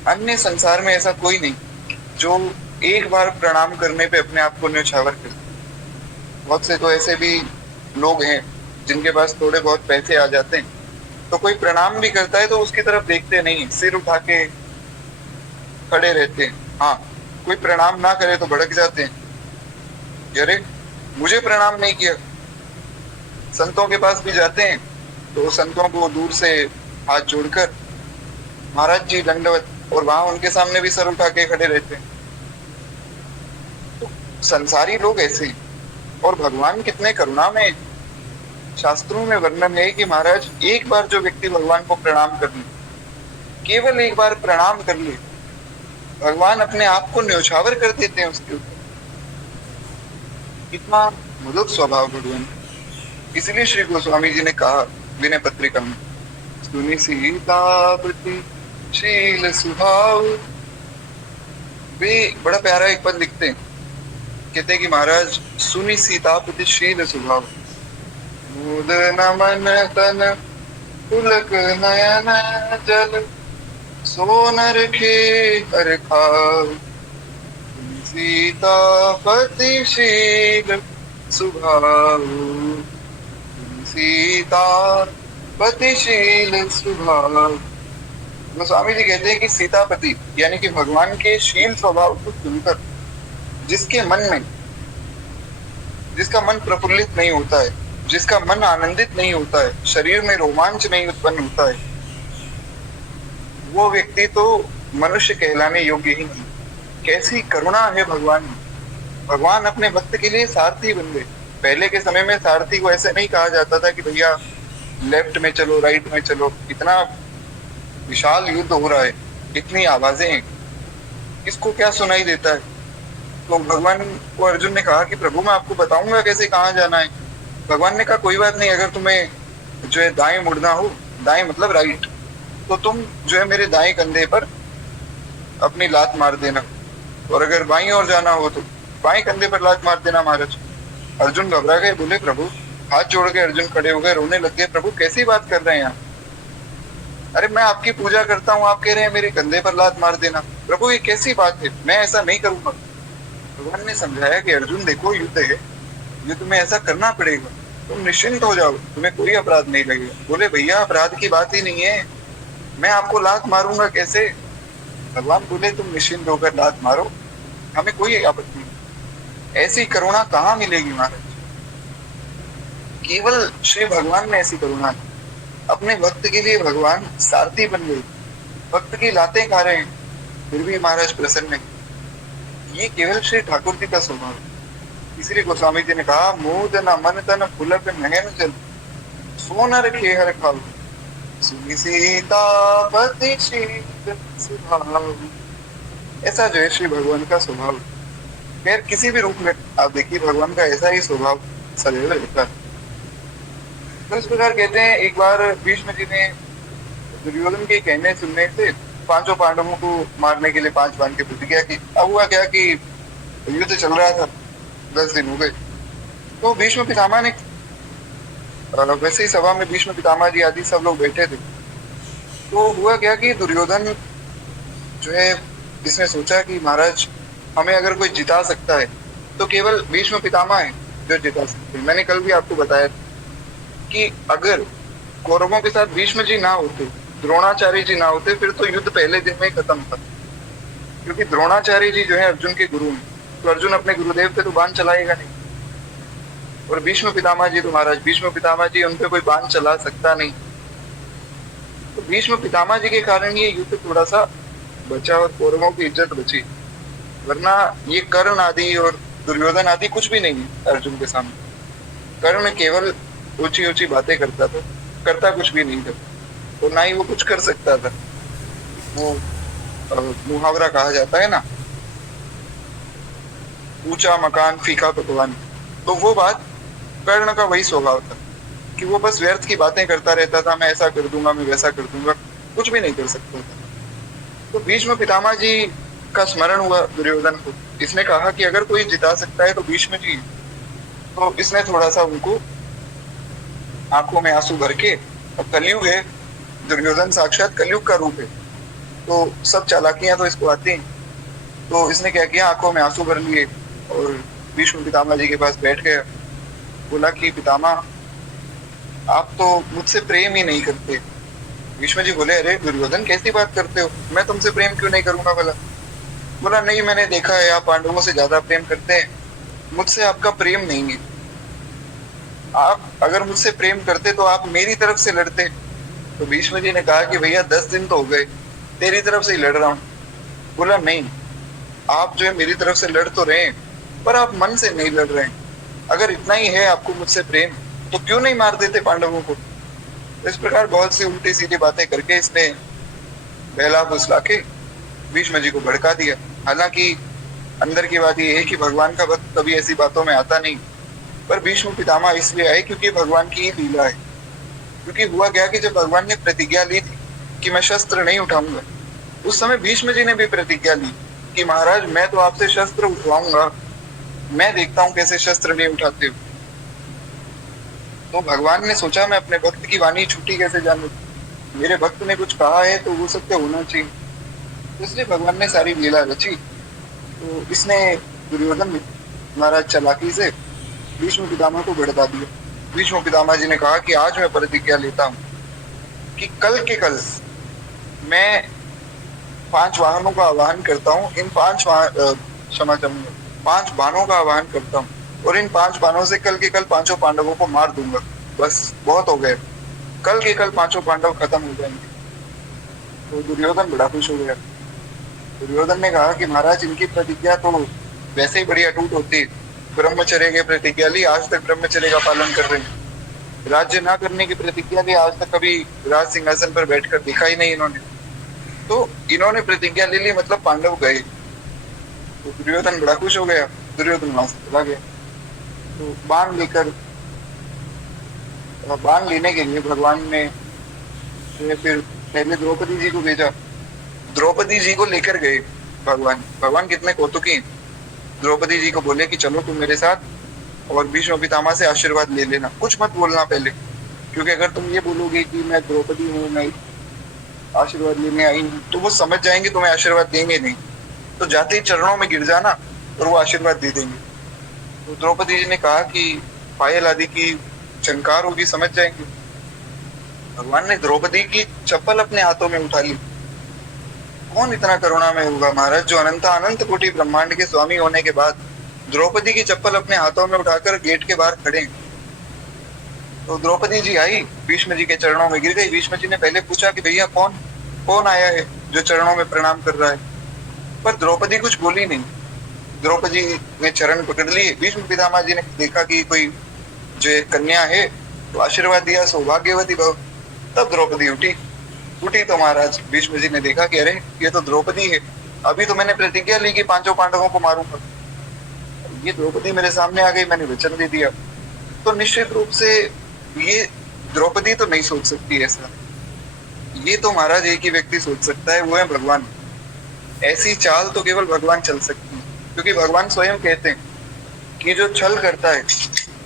अन्य संसार में ऐसा कोई नहीं जो एक बार प्रणाम करने पे अपने आप को न्यौछावर करे। बहुत से तो ऐसे भी लोग हैं जिनके पास थोड़े बहुत पैसे आ जाते हैं, तो कोई प्रणाम भी करता है तो उसकी तरफ देखते नहीं, सिर उठा के खड़े रहते हैं। हाँ, कोई प्रणाम ना करे तो भड़क जाते हैं, अरे मुझे प्रणाम नहीं किया। संतों के पास भी जाते हैं तो संतों को दूर से हाथ जोड़कर महाराज जी दंडवत, और वहां उनके सामने भी सर उठा के खड़े रहते हैं। तो संसारी लोग ऐसे हैं। और भगवान कितने करुणा में, शास्त्रों में वर्णन है कि महाराज एक बार जो व्यक्ति भगवान को प्रणाम कर ले, केवल एक बार प्रणाम कर ले, भगवान अपने आप को न्यौछावर कर देते हैं उसके ऊपर। इतना मधुर स्वभाव भगवान। इसलिए श्री गोस्वामी जी ने कहा विनय पत्रिका में, सुनि सीतापति शील सुभाव। वे बड़ा प्यारा एक पद लिखते हैं, कहते हैं कि महाराज सुनि सीतापति शील स्वभाव, मुद नमन तन पुलक नयन जल, सोनर खे हर खाव, सीतापति शील स्वभाव, सीतापति शील स्वभाव। गोस्वामी जी कहते हैं कि सीतापति यानी कि भगवान के शील स्वभाव को सुनकर जिसके मन में, जिसका मन प्रफुल्लित नहीं होता है, जिसका मन आनंदित नहीं होता है, शरीर में रोमांच नहीं उत्पन्न होता है, वो व्यक्ति तो मनुष्य कहलाने योग्य ही नहीं। कैसी करुणा है भगवान में। भगवान अपने भक्त के लिए सारथी बन गए। पहले के समय में सारथी को ऐसे नहीं कहा जाता था कि भैया लेफ्ट में चलो, राइट में चलो, इतना विशाल युद्ध हो रहा है, इतनी आवाजें हैं, किसको क्या सुनाई देता है। तो भगवान को अर्जुन ने कहा कि प्रभु मैं आपको बताऊंगा कैसे कहाँ जाना है। भगवान ने कहा कोई बात नहीं, अगर तुम्हें जो है दाएं मुड़ना हो, दाएं मतलब राइट, तो तुम जो है मेरे दाएं कंधे पर अपनी लात मार देना, और अगर बाईं ओर जाना हो तो बाएं कंधे पर लात मार देना महाराज। अर्जुन घबरा गए, बोले प्रभु, हाथ जोड़ के अर्जुन खड़े हो गए, रोने लग गए, प्रभु कैसी बात कर रहे हैं आप, अरे मैं आपकी पूजा करता हूँ, आप कह रहे हैं मेरे कंधे पर लात मार देना। प्रभु ये कैसी बात है, मैं ऐसा नहीं करूंगा। भगवान ने समझाया कि अर्जुन देखो युद्ध है, युद्ध में ऐसा करना पड़ेगा, तुम निश्चिंत हो जाओ, तुम्हें कोई अपराध नहीं लगेगा। बोले भैया अपराध की बात ही नहीं है, मैं आपको लात मारूंगा कैसे। भगवान बोले तुम निश्चिंत होकर लात मारो, हमें कोई आपत्ति नहीं। ऐसी करुणा कहाँ मिलेगी महाराज, केवल श्री भगवान में ऐसी करुणा है। अपने भक्त के लिए भगवान सारथी बन गए, भक्त की लातें खा रहे हैं, फिर भी महाराज प्रसन्न है। ये केवल श्री ठाकुर जी का स्वभाव है। इसलिए गोस्वामी जी ने कहा मोद न मन तन पुलक नयन जल, सोनर खेहर खाओ, सुनि सीतापति शील स्वभाव। ऐसा जो है श्री भगवान का स्वभाव। खैर किसी भी रूप में आप देखिए भगवान का ऐसा ही स्वभाव सदैव रहता है। तो इस प्रकार कहते हैं एक बार भीष्म जी ने दुर्योधन के कहने सुनने से पांचों पांडवों को मारने के लिए 5 बाण की प्रतिज्ञा की। अब हुआ क्या कि युद्ध चल रहा था, 10 दिन हो गए, तो भीष्म पितामह ने, वैसे ही सभा में भीष्म पितामह जी आदि सब लोग बैठे थे, तो हुआ क्या कि दुर्योधन जो है इसने सोचा कि महाराज हमें अगर कोई जिता सकता है तो केवल भीष्म पितामह है जो जिता सकते हैं। मैंने कल भी आपको बताया कि अगर कौरवों के साथ भीष्म जी ना होते, द्रोणाचार्य जी ना होते, फिर तो युद्ध पहले दिन में ही खत्म था, क्योंकि द्रोणाचार्य जी जो है अर्जुन के गुरु हैं, तो अर्जुन अपने गुरुदेव पे तो बाण चलाएगा नहीं, और भीष्म पितामह जी तो महाराज भीष्म पितामह जी, उन पे कोई बाण चला सकता नहीं। तो भीष्म पितामह जी के कारण ये युद्ध थोड़ा सा बचा और कौरवों की इज्जत बची, वरना ये कर्ण आदि और दुर्योधन आदि कुछ भी नहीं है अर्जुन के सामने। कर्ण केवल ऊंची ऊंची बातें करता था, करता कुछ भी नहीं था, तो ना ही वो कुछ कर सकता था। वो मुहावरा कहा जाता है ना, ऊंचा मकान फीका पकवान, तो वो बात कर्ण का वही स्वभाव था कि वो बस व्यर्थ की बातें करता रहता था, मैं ऐसा कर दूंगा, मैं वैसा कर दूंगा, कुछ भी नहीं कर सकता था। तो भीष्म पितामह जी का स्मरण हुआ दुर्योधन को, इसने कहा कि अगर कोई जिता सकता है तो भीष्म जी। तो इसने थोड़ा सा उनको आंखों में आंसू भर के, और कलयुग है, दुर्योधन साक्षात कलयुग का रूप है, तो सब चालाकियां तो इसको आती हैं, तो इसने क्या किया, आंखों में आंसू भर लिए और भीष्म पितामह जी के पास बैठ गया बोला कि पितामह आप तो मुझसे प्रेम ही नहीं करते। भीष्म जी बोले, अरे दुर्योधन कैसी बात करते हो, मैं तुमसे प्रेम क्यों नहीं करूंगा भला। बोला, नहीं मैंने देखा है आप पांडवों से ज्यादा प्रेम करते हैं, मुझसे आपका प्रेम नहीं है। आप अगर मुझसे प्रेम करते तो आप मेरी तरफ से लड़ते। तो भीष्म जी ने कहा कि भैया 10 दिन तो हो गए, तेरी तरफ से ही लड़ रहा हूँ। बोला, नहीं आप जो है मेरी तरफ से लड़ तो रहे हैं, पर आप मन से नहीं लड़ रहे हैं। अगर इतना ही है आपको मुझसे प्रेम, तो क्यों नहीं मार देते पांडवों को। तो इस प्रकार बहुत सी उल्टी सीधी बातें करके इसने बहला फुसला के भीष्म जी को भड़का दिया। हालांकि अंदर की बात ये है कि भगवान का भक्त कभी ऐसी बातों में आता नहीं, पर भीष्म पितामह इसलिए आए क्योंकि भगवान की ही लीला है। क्योंकि हुआ क्या कि जब भगवान ने प्रतिज्ञा ली थी कि मैं शस्त्र नहीं उठाऊंगा, उस समय भीष्म जी ने भी प्रतिज्ञा ली कि महाराज मैं तो आपसे शस्त्र उठवाऊंगा, मैं देखता हूं कैसे शस्त्र नहीं उठाते हो। तो भगवान ने सोचा मैं अपने भक्त की वाणी छूटी कैसे जानूं, मेरे भक्त ने कुछ कहा है तो वो सत्य होना चाहिए। तो इसलिए भगवान ने सारी लीला रची। तो इसने दुर्योधन महाराज चालाकी से भीष्म पितामह को भड़का दिया। भीष्म पितामह जी ने कहा कि आज मैं प्रतिज्ञा लेता हूँ कि कल के कल मैं 5 वाहनों का आवाहन करता हूँ। इन 5 बाणों का आवाहन करता हूँ, और इन 5 बाणों से कल के कल 5 पांडवों को मार दूंगा। बस बहुत हो गए, कल के कल 5 पांडव खत्म हो जाएंगे। तो दुर्योधन बड़ा खुश हो गया। दुर्योधन ने कहा कि महाराज इनकी प्रतिज्ञा तो वैसे ही बड़ी अटूट होती है, ब्रह्मचर्य की प्रतिज्ञा ली, आज तक ब्रह्मचर्य का पालन कर रहे हैं। राज्य ना करने की प्रतिज्ञा ली, आज तक कभी राज सिंहासन पर बैठकर दिखा ही नहीं इन्होंने। तो इन्होंने प्रतिज्ञा ले ली, मतलब पांडव गए। तो दुर्योधन बड़ा खुश हो गया। दुर्योधन वहां से चला गया। तो बाण लेने के लिए भगवान ने फिर पहले द्रौपदी जी को भेजा। द्रौपदी जी को लेकर गए भगवान। भगवान कितने कौतुकी हैं। द्रौपदी जी को बोले कि चलो तुम मेरे साथ और भीष्म पितामह से आशीर्वाद ले लेना, कुछ मत बोलना पहले, क्योंकि अगर तुम ये बोलोगे कि मैं द्रौपदी हूँ, मैं आशीर्वाद लेने आई हूँ, तो वो समझ जाएंगे तुम्हें आशीर्वाद देंगे नहीं। तो जाते ही चरणों में गिर जाना और वो आशीर्वाद दे देंगे। तो द्रौपदी जी ने कहा कि पायल आदि की झंकार होगी, समझ जाएंगे। भगवान ने द्रौपदी की चप्पल अपने हाथों में उठा ली। कौन इतना करुणा में होगा महाराज, जो अनंत कोटि ब्रह्मांड के स्वामी होने के बाद द्रौपदी की चप्पल अपने हाथों में उठाकर गेट के बाहर खड़े। तो द्रौपदी जी आई, भीष्म जी के चरणों में गिर गई। भीष्म जी ने पहले पूछा कि भैया कौन आया है जो चरणों में प्रणाम कर रहा है, पर द्रौपदी कुछ बोली नहीं। द्रौपदी ने चरण पकड़ लिए। भीष्म पितामह जी ने देखा कि कोई जो कन्या है, तो आशीर्वाद दिया, सौभाग्यवती भव। तब द्रौपदी उठी तो महाराज भीष्म जी ने देखा कि अरे ये तो द्रौपदी है, अभी तो मैंने प्रतिज्ञा ली कि 5 पांडवों को मारूंगा, ये द्रौपदी मेरे सामने आ गई, मैंने वचन दे दिया। तो निश्चित रूप से ये द्रौपदी तो नहीं सोच सकती ऐसा, ये तो महाराज एक ही व्यक्ति सोच सकता है, वो है भगवान। ऐसी चाल तो केवल भगवान चल सकती है, क्योंकि भगवान स्वयं कहते हैं कि जो छल करता है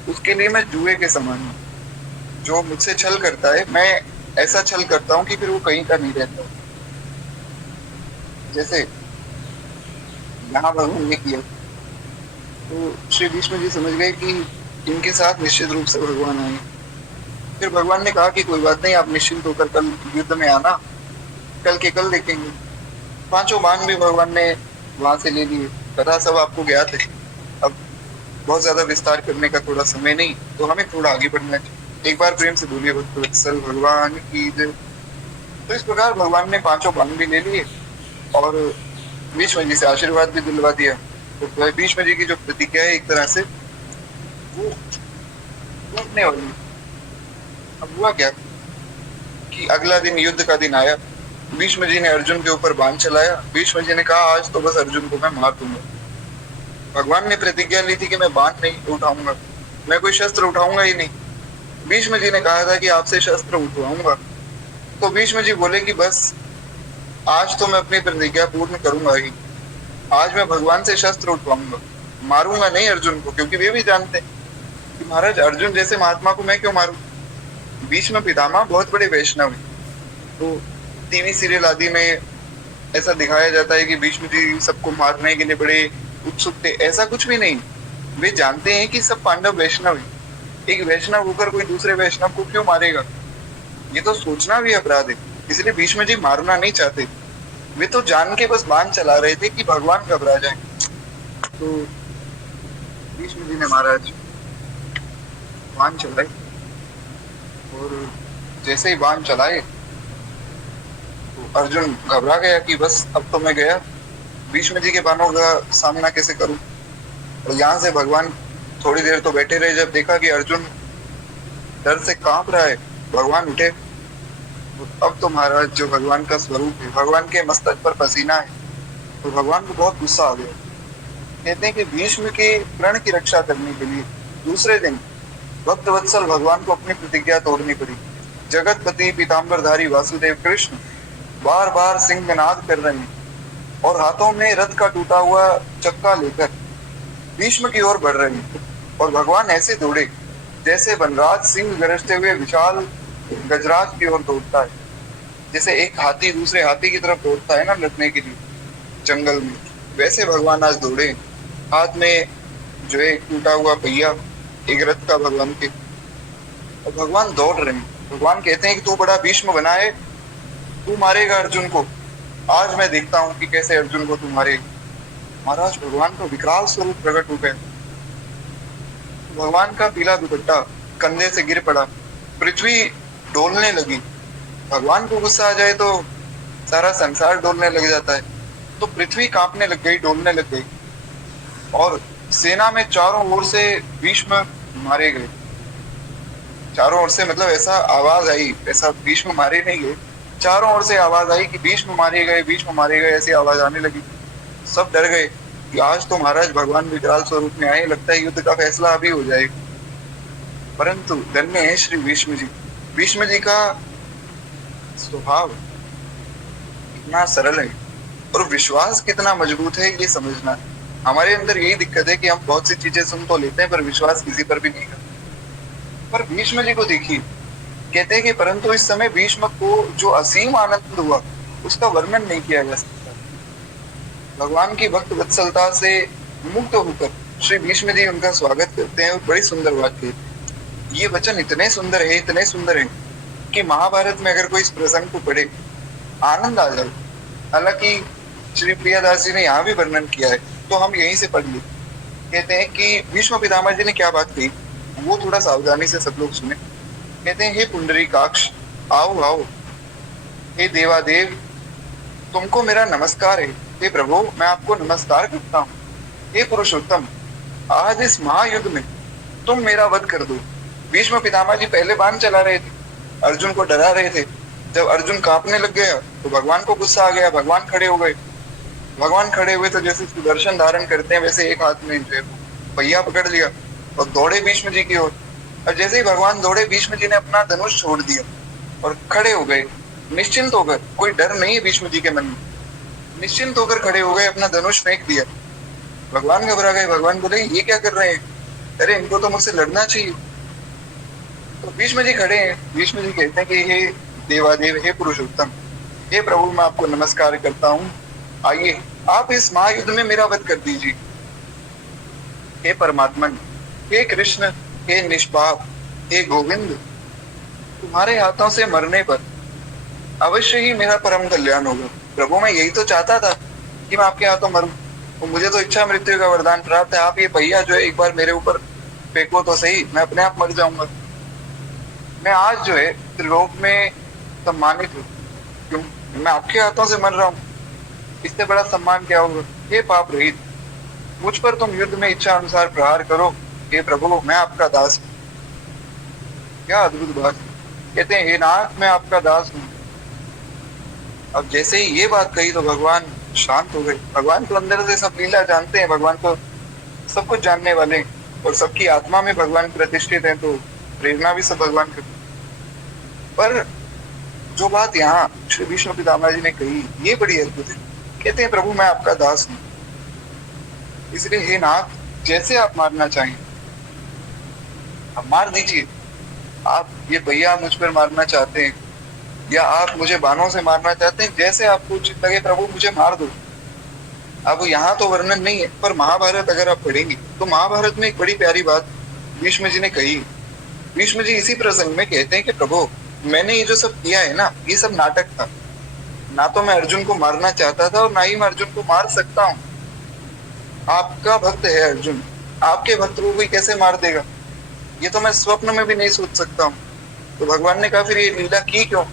उसके लिए मैं जुए के समान हूँ। जो मुझसे छल करता है, मैं ऐसा छल करता हूँ कि फिर वो कहीं का नहीं रहता। जैसे यहाँ भगवान ने किया, तो श्री भीष्म जी समझ गए कि इनके साथ निश्चित रूप से भगवान आए। फिर भगवान ने कहा कि कोई बात नहीं, आप निश्चिंत होकर कल युद्ध में आना, कल के कल देखेंगे। 5 बाण भी भगवान ने वहां से ले लिए। कथा सब आपको ज्ञात है, अब बहुत ज्यादा विस्तार करने का थोड़ा समय नहीं, तो हमें थोड़ा आगे बढ़ना चाहिए। एक बार प्रेम से बोलिए भक्तवत्सल भगवान की जय। तो इस प्रकार भगवान ने 5 बाण भी ले लिए और भीष्म जी से आशीर्वाद भी दिलवा दिया। तो भीष्म जी की जो प्रतिज्ञा है एक तरह से वो टूटने वाली। अब हुआ क्या कि अगला दिन युद्ध का दिन आया। भीष्म जी ने अर्जुन के ऊपर बाण चलाया। भीष्म जी ने कहा आज तो बस अर्जुन को मैं मार दूंगा। भगवान ने प्रतिज्ञा ली थी कि मैं बाण नहीं उठाऊंगा, मैं कोई शस्त्र उठाऊंगा ही नहीं। भीष्म जी ने कहा था कि आपसे शस्त्र उठवाऊंगा। तो भीष्म जी बोले कि बस आज तो मैं अपनी प्रतिज्ञा पूर्ण करूंगा ही, आज मैं भगवान से शस्त्र उठवाऊंगा, मारूंगा नहीं अर्जुन को, क्योंकि वे भी जानते हैं कि महाराज अर्जुन जैसे महात्मा को मैं क्यों मारूं। भीष्म पितामह बहुत बड़े वैष्णव हैं। तो टीवी सीरियल आदि में ऐसा दिखाया जाता है कि भीष्म जी सबको मारने के लिए बड़े उत्सुक थे, ऐसा कुछ भी नहीं। वे जानते हैं कि सब पांडव वैष्णव हैं, एक वैष्णव होकर कोई दूसरे वैष्णव को क्यों मारेगा? ये तो सोचना भी अपराध है। इसलिए भीष्म जी मारना नहीं चाहते, वे तो जान के बस बाण चला रहे थे कि भगवान घबरा जाए। तो भीष्म जी ने महाराज बाण चलाए, और जैसे ही बाण चलाए तो अर्जुन घबरा गया कि बस अब तो मैं गया, भीष्म जी के बाणों का सामना कैसे करूं। और यहाँ से भगवान थोड़ी देर तो बैठे रहे, जब देखा कि अर्जुन डर से कांप रहा है, भगवान उठे। अब तो महाराज जो भगवान का स्वरूप है, भगवान के मस्तक पर पसीना है, तो भगवान को बहुत गुस्सा आ गया। कहते हैं कि भीष्म के प्रण की रक्षा करने के लिए दूसरे दिन भक्त वत्सल भगवान को अपनी प्रतिज्ञा तोड़नी पड़ी। जगतपति पीताम्बरधारी वासुदेव कृष्ण बार बार सिंहनाद कर रहे हैं और हाथों में रथ का टूटा हुआ चक्का लेकर भीष्म की ओर बढ़ रहे हैं। और भगवान ऐसे दौड़े जैसे वनराज सिंह गरजते हुए विशाल गजराज की ओर दौड़ता है, जैसे एक हाथी दूसरे हाथी की तरफ दौड़ता है ना लड़ने के लिए जंगल में, वैसे भगवान आज दौड़े। हाथ में जो है टूटा हुआ पहिया एक रथ का भगवान के, और भगवान दौड़ रहे हैं। भगवान कहते हैं कि तू बड़ा भीष्म बना है, तू मारेगा अर्जुन को, आज मैं देखता हूं कि कैसे अर्जुन को तू मारे। महाराज भगवान का विकराल स्वरूप प्रकट हो गया। भगवान का पीला दुपट्टा कंधे से गिर पड़ा, पृथ्वी डोलने लगी। भगवान को गुस्सा आ जाए तो सारा संसार डोलने लग जाता है, तो पृथ्वी कांपने लग गई, डोलने लग गई। और सेना में चारों ओर से भीष्म मारे गए। चारों ओर से मतलब ऐसा आवाज आई, ऐसा भीष्म मारे नहीं गए, चारों ओर से आवाज आई कि भीष्म मारे गए, भीष्म मारे गए, ऐसी आवाज आने लगी। सब डर गए कि आज तो महाराज भगवान विकराल स्वरूप में आए, लगता है युद्ध का फैसला अभी हो जाएगा। परंतु धन्य है श्री भीष्म जी। भीष्म जी का स्वभाव इतना सरल है और विश्वास कितना मजबूत है, ये समझना। हमारे अंदर यही दिक्कत है कि हम बहुत सी चीजें सुन तो लेते हैं पर विश्वास किसी पर भी नहीं करते। पर भीष्म जी को देखिए, कहते हैं कि परंतु इस समय भीष्म को जो असीम आनंद हुआ उसका वर्णन नहीं किया जा सकता। भगवान की भक्त वत्सलता से मुक्त होकर श्री भीष्म जी उनका स्वागत करते हैं, और बड़ी सुंदर वाक्य है। ये वचन इतने सुंदर है, इतने सुंदर है कि महाभारत में अगर कोई इस प्रसंग को पढ़े आनंद आ जाए। हालांकि श्री प्रियदास जी ने यहाँ भी वर्णन किया है, तो हम यहीं से पढ़ लें। कहते हैं कि भीष्म पितामह जी ने क्या बात कही, वो थोड़ा सावधानी से सब लोग सुने। कहते हैं, हे पुंडरीकाक्ष, आओ आओ, हे देवादेव, तुमको मेरा नमस्कार है। हे प्रभु, मैं आपको नमस्कार करता हूँ। हे पुरुषोत्तम, आज इस महायुद्ध में तुम मेरा वध कर दो। भीष्म पितामह जी पहले बाण चला रहे थे, अर्जुन को डरा रहे थे। जब अर्जुन कांपने लग गया तो भगवान को गुस्सा आ गया, भगवान खड़े हो गए। भगवान खड़े हुए तो जैसे सुदर्शन धारण करते हैं वैसे एक हाथ में जो है पहिया पकड़ लिया और दौड़े भीष्म जी की ओर। और जैसे ही भगवान दौड़े, भीष्म जी ने अपना धनुष छोड़ दिया और खड़े हो गए निश्चिंत होकर। कोई डर नहीं है भीष्म जी के मन में, निश्चिंत होकर खड़े हो गए, अपना धनुष फेंक दिया। भगवान घबरा गए, भगवान बोले ये क्या कर रहे हैं, अरे इनको तो मुझसे लड़ना चाहिए। तो भीष्म जी खड़े हैं, भीष्म जी कहते हैं कि हे देवादेव, हे पुरुषोत्तम, हे प्रभु, मैं आपको नमस्कार करता हूँ, आइए आप इस महायुद्ध में मेरा वध कर दीजिए। हे परमात्मन, हे कृष्ण, हे निष्पाप, हे गोविंद, तुम्हारे हाथों से मरने पर अवश्य ही मेरा परम कल्याण होगा। प्रभु, मैं यही तो चाहता था कि मैं आपके हाथों मरूं, तो मुझे तो इच्छा मृत्यु का वरदान प्राप्त है। आप ये पहिया जो है एक बार मेरे ऊपर फेंको तो सही, मैं अपने आप मर जाऊंगा। मैं आज जो है त्रिलोक में सम्मानित हूँ, क्यों? मैं आपके हाथों से मर रहा हूँ, इससे बड़ा सम्मान क्या होगा। हे पाप रहित, मुझ पर तुम युद्ध में इच्छा अनुसार प्रहार करो। हे प्रभु, मैं आपका दास हूँ। क्या अद्भुत बात। कहते हैं, हे नाथ, मैं आपका दास हूँ। अब जैसे ही ये बात कही तो भगवान शांत हो गए। भगवान तो अंदर से सब लीला जानते हैं, भगवान तो सब कुछ जानने वाले हैं और सबकी आत्मा में भगवान प्रतिष्ठित है, तो प्रेरणा भी सब भगवान करते। पर जो बात यहाँ श्री भीष्म पितामह जी ने कही, ये बड़ी अद्भुत है। कहते हैं, प्रभु, मैं आपका दास हूँ, इसलिए हे नाथ, जैसे आप मारना चाहें आप मार दीजिए। आप ये भैया मुझ पर मारना चाहते हैं या आप मुझे बाणों से मारना चाहते हैं, जैसे आपको उचित लगे प्रभु मुझे मार दो। अब यहाँ तो वर्णन नहीं है, पर महाभारत अगर आप पढ़ेंगे तो महाभारत में एक बड़ी प्यारी बात भीष्म जी ने कही। भीष्म जी इसी प्रसंग में कहते हैं कि प्रभु, मैंने ये जो सब किया है ना, ये सब नाटक था। ना तो मैं अर्जुन को मारना चाहता था और ना ही मैं अर्जुन को मार सकता हूँ। आपका भक्त है अर्जुन, आपके भक्त को कोई कैसे मार देगा, ये तो मैं स्वप्न में भी नहीं सोच सकता हूँ। तो भगवान ने कहा फिर ये लीला की क्यों?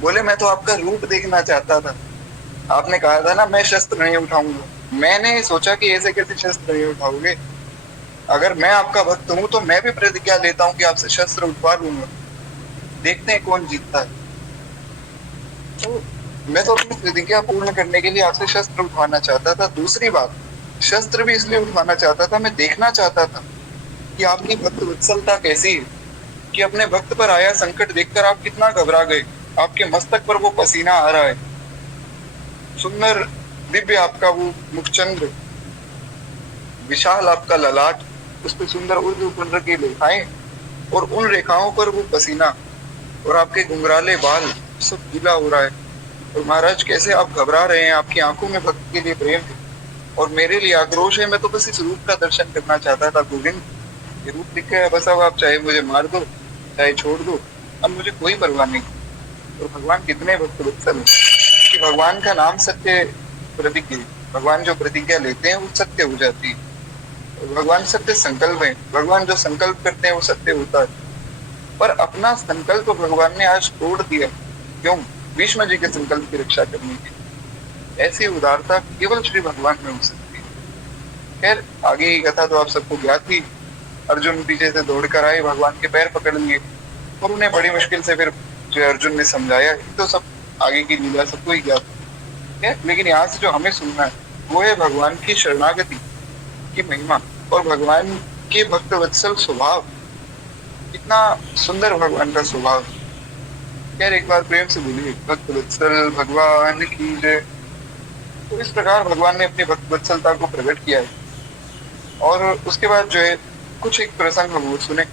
बोले मैं तो आपका रूप देखना चाहता था। आपने कहा था ना मैं शस्त्र नहीं उठाऊंगा, मैंने सोचा कि ऐसे कैसे शस्त्र नहीं उठाओगे। अगर मैं आपका भक्त हूं तो मैं भी प्रतिज्ञा लेता हूं कि आपसे शस्त्र उठवा लूंगा, देखते हैं कौन जीतता है। तो मैं तो अपनी प्रतिज्ञा पूर्ण करने के लिए आपसे शस्त्र उठवाना चाहता था। दूसरी बात, शस्त्र भी इसलिए उठवाना चाहता था, मैं देखना चाहता था कि आपकी भक्त वत्सलता कैसी है, कि अपने भक्त पर आया संकट देखकर आप कितना घबरा गए। आपके मस्तक पर वो पसीना आ रहा है, सुंदर दिव्य आपका वो मुखचंद्र, विशाल आपका ललाट, उस पर सुंदर ऊर्ध्व पुंड्र की रेखाएं, और उन रेखाओं पर वो पसीना, और आपके घुंघराले बाल, सब गीला हो रहा है। और महाराज कैसे आप घबरा रहे हैं, आपकी आंखों में भक्त के लिए प्रेम है और मेरे लिए आक्रोश है। मैं तो बस इस रूप का दर्शन करना चाहता था गोविंद, ये रूप दिख गया, बस अब आप चाहे मुझे मार दो चाहे छोड़ दो, अब मुझे कोई परवाह नहीं। और भगवान कितने भक्त वत्सल हैं कि भगवान का नाम सत्य प्रतिज्ञा, भगवान जो प्रतिज्ञा लेते हैं वो सत्य हो जाती है। भगवान सत्य संकल्प है, भगवान जो संकल्प करते हैं वो सत्य होता है। पर अपना संकल्प भगवान ने आज तोड़ दिया, क्यों? भीष्म जी के संकल्प की रक्षा करने की। ऐसी उदारता केवल श्री भगवान में हो सकती है। खैर आगे की कथा तो आप सबको ज्ञात थी। अर्जुन पीछे से दौड़कर आए, भगवान के पैर पकड़ लिए और उन्हें बड़ी मुश्किल से फिर जो अर्जुन ने समझाया। तो सब आगे की लीला सबको ही ज्ञात है, लेकिन यहाँ से जो हमें सुनना है वो है भगवान की शरणागति की महिमा और भगवान के भक्त वत्सल स्वभाव। कितना सुंदर भगवान का स्वभाव। खैर एक बार प्रेम से बोलिए भक्त वत्सल भगवान की जय। तो इस प्रकार भगवान ने अपनी भक्त वत्सलता को प्रकट किया है। और उसके बाद जो है कुछ एक प्रसंग हम और सुने,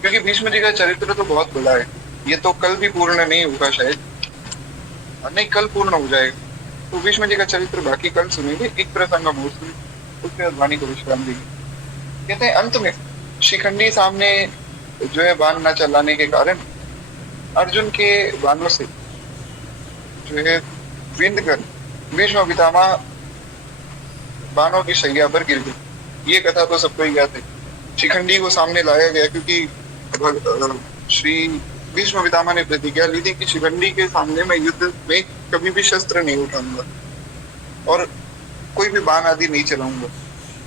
क्योंकि भीष्म जी का चरित्र तो बहुत बड़ा है, ये तो कल भी पूर्ण नहीं होगा शायद, नहीं कल पूर्ण हो जाएगा। तो भीष्म जी का चरित्र बाकी कल सुनेंगे, एक प्रसंग हम और सुने, उसके बाद वाणी को विश्राम देंगे। कहते हैं अंत में शिखंडी सामने जो है बाण न चलाने के कारण अर्जुन के बाणों से जो है विंध कर भीष्म पितामह बाणों की शैया पर गिर गए। ये कथा तो सबको ही याद है। शिखंडी को सामने लाया गया क्योंकि श्री भीष्म पितामह ने प्रतिज्ञा ली थी कि शिखंडी के सामने मैं युद्ध में कभी भी शस्त्र नहीं उठाऊंगा और कोई भी बाण आदि नहीं चलाऊंगा।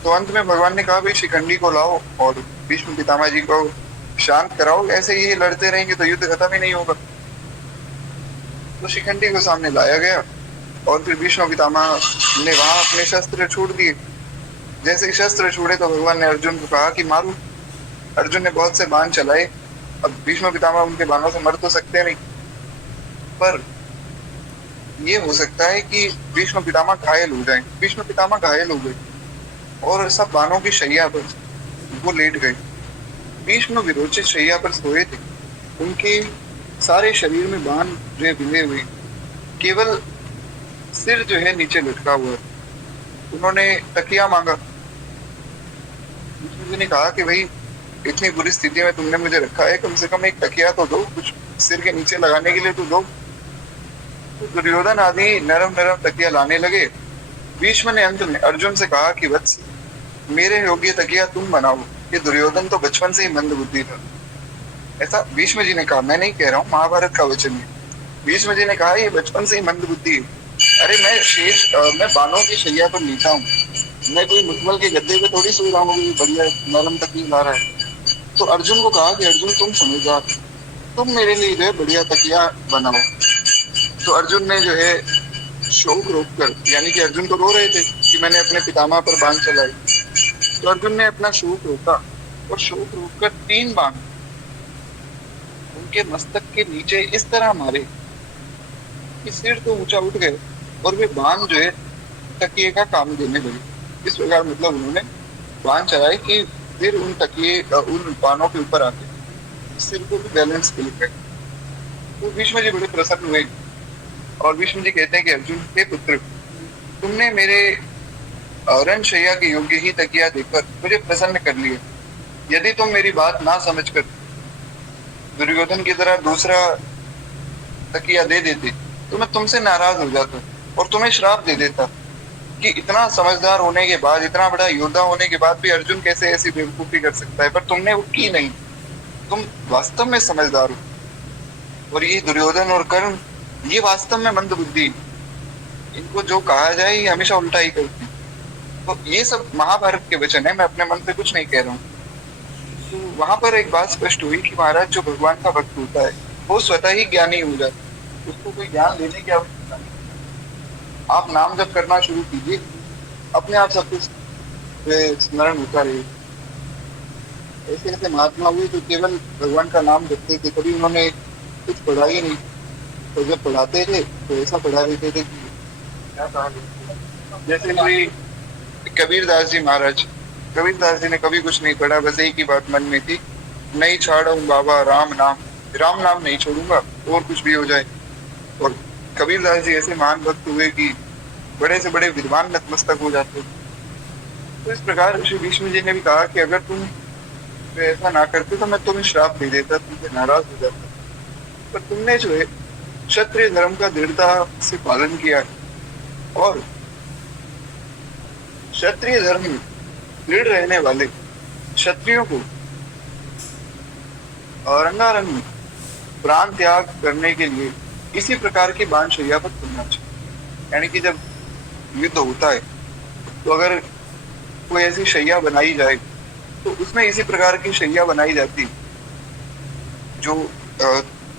तो अंत में भगवान ने कहा भाई शिखंडी को लाओ और भीष्म पितामह जी को शांत कराओ, ऐसे ही लड़ते रहेंगे तो युद्ध खत्म ही नहीं होगा। तो शिखंडी को सामने लाया गया और फिर भीष्म पितामह ने वहां अपने शस्त्र छोड़ दिए। जैसे ही शस्त्र छोड़े तो भगवान ने अर्जुन को कहा कि मारो। अर्जुन ने बहुत से बाण चलाए। अब भीष्म पितामह उनके बाणों से मर तो सकते नहीं, पर ये हो सकता है कि भीष्म पितामह घायल हो जाएं। भीष्म पितामह घायल हो गए और सब बाणों की शैया पर वो लेट गए। भीष्म विरोचित शैया पर सोए थे, उनके सारे शरीर में बाण जो है बिंधे हुए, केवल सिर जो है नीचे लटका हुआ। उन्होंने तकिया मांगा। भीष्म जी ने कहा कि भाई इतनी बुरी स्थिति में तुमने मुझे रखा है, कम से कम एक तकिया तो दो, कुछ सिर के नीचे लगाने के लिए तो दो। तो दुर्योधन आदि नरम नरम तकिया लाने लगे। भीष्म ने अंत में अर्जुन से कहा कि वत्स मेरे योग्य तकिया तुम बनाओ, ये दुर्योधन तो बचपन से ही मंद बुद्धि था। ऐसा भीष्म जी ने कहा, मैं नहीं कह रहा हूँ, महाभारत का वचन है। भीष्म जी ने कहा ये बचपन से ही मंद बुद्धि है। अरे मैं बाणों की शैया पर लेटा हूँ, मैं कोई मुकमल के गद्दे पे थोड़ी सो रहा हूँ, बढ़िया नरम तकिया ला रहा है। तो अर्जुन को कहा कि अर्जुन तुम समझदार, तुम मेरे लिए जो है बढ़िया तकिया बनाओ। तो अर्जुन ने जो है शोक रोककर, यानी कि अर्जुन तो रो रहे थे कि मैंने अपने पितामह पर बाण चलाई, तो अर्जुन ने अपना शोक रोका और शोक रोककर 3 बाण उनके मस्तक के नीचे इस तरह मारे कि सिर तो ऊंचा उठ गए और वे बाण जो है तकिए का काम देने लगे। इस प्रकार मतलब उन्होंने बाण चलाए कि फिर उन तकिए उन बाणों के ऊपर आके सिर को भी बैलेंस मिल गए। तो भीष्म जी बड़े प्रसन्न हुए और भीष्म जी कहते हैं कि अर्जुन हे पुत्र, तुमने मेरे रणशैया के योग्य ही तकिया देकर मुझे प्रसन्न कर लिया। यदि तुम मेरी बात ना समझकर दुर्योधन की तरह दूसरा तकिया दे देते तो मैं तुमसे नाराज हो जाता और तुम्हें श्राप दे देता कि इतना समझदार होने के बाद, इतना बड़ा योद्धा होने के बाद भी अर्जुन कैसे ऐसी बेवकूफी कर सकता है। पर तुमने वो की नहीं। तुम वास्तव में समझदार हो। और ये दुर्योधन और कर्ण, ये वास्तव में मंदबुद्धि। इनको जो कहा जाए ये हमेशा उल्टा ही करते हैं। तो ये सब महाभारत के वचन है, मैं अपने मन से कुछ नहीं कह रहा हूँ। तो वहां पर एक बात स्पष्ट हुई कि महाराज जो भगवान का भक्त होता है वो स्वतः ही ज्ञानी हो जाता है, उसको कोई ज्ञान देने की आवश्यकता नहीं। आप नाम जप करना शुरू कीजिए, अपने आप सब कुछ स्मरण होता रहे। ऐसे ऐसे महात्मा हुए जो केवल भगवान का नाम जपते थे, कभी उन्होंने कुछ पढ़ा ही नहीं। तो जब पढ़ाते थे तो ऐसा पढ़ा देते थे कि क्या कहा जाए। जैसे कोई कबीरदास जी महाराज, कबीरदास जी ने कभी कुछ नहीं पढ़ा, बस एक ही बात मन में थी, नहीं छाड़ा बाबा राम नाम, राम नाम नहीं छोड़ूंगा और कुछ भी हो जाए। और कबीरदास जी ऐसे महान भक्त हुए कि बड़े से बड़े विद्वान नतमस्तक हो जाते। तो इस प्रकार श्री भीष्म जी ने भी कहा कि अगर तुम ऐसा ना करते तो मैं तुम्हें श्राप दे देता, तुमसे नाराज हो जाता। पर तुमने जो है क्षत्रिय धर्म का दृढ़ता से पालन किया है और क्षत्रिय धर्म में दृढ़ रहने वाले क्षत्रियों को रंगारंग में प्राण त्याग करने के लिए इसी प्रकार की बाण शैया पर चलना चाहिए। यानी कि जब युद्ध होता है तो अगर कोई ऐसी शैया बनाई जाए तो उसमें इसी प्रकार की शैया बनाई जाती जो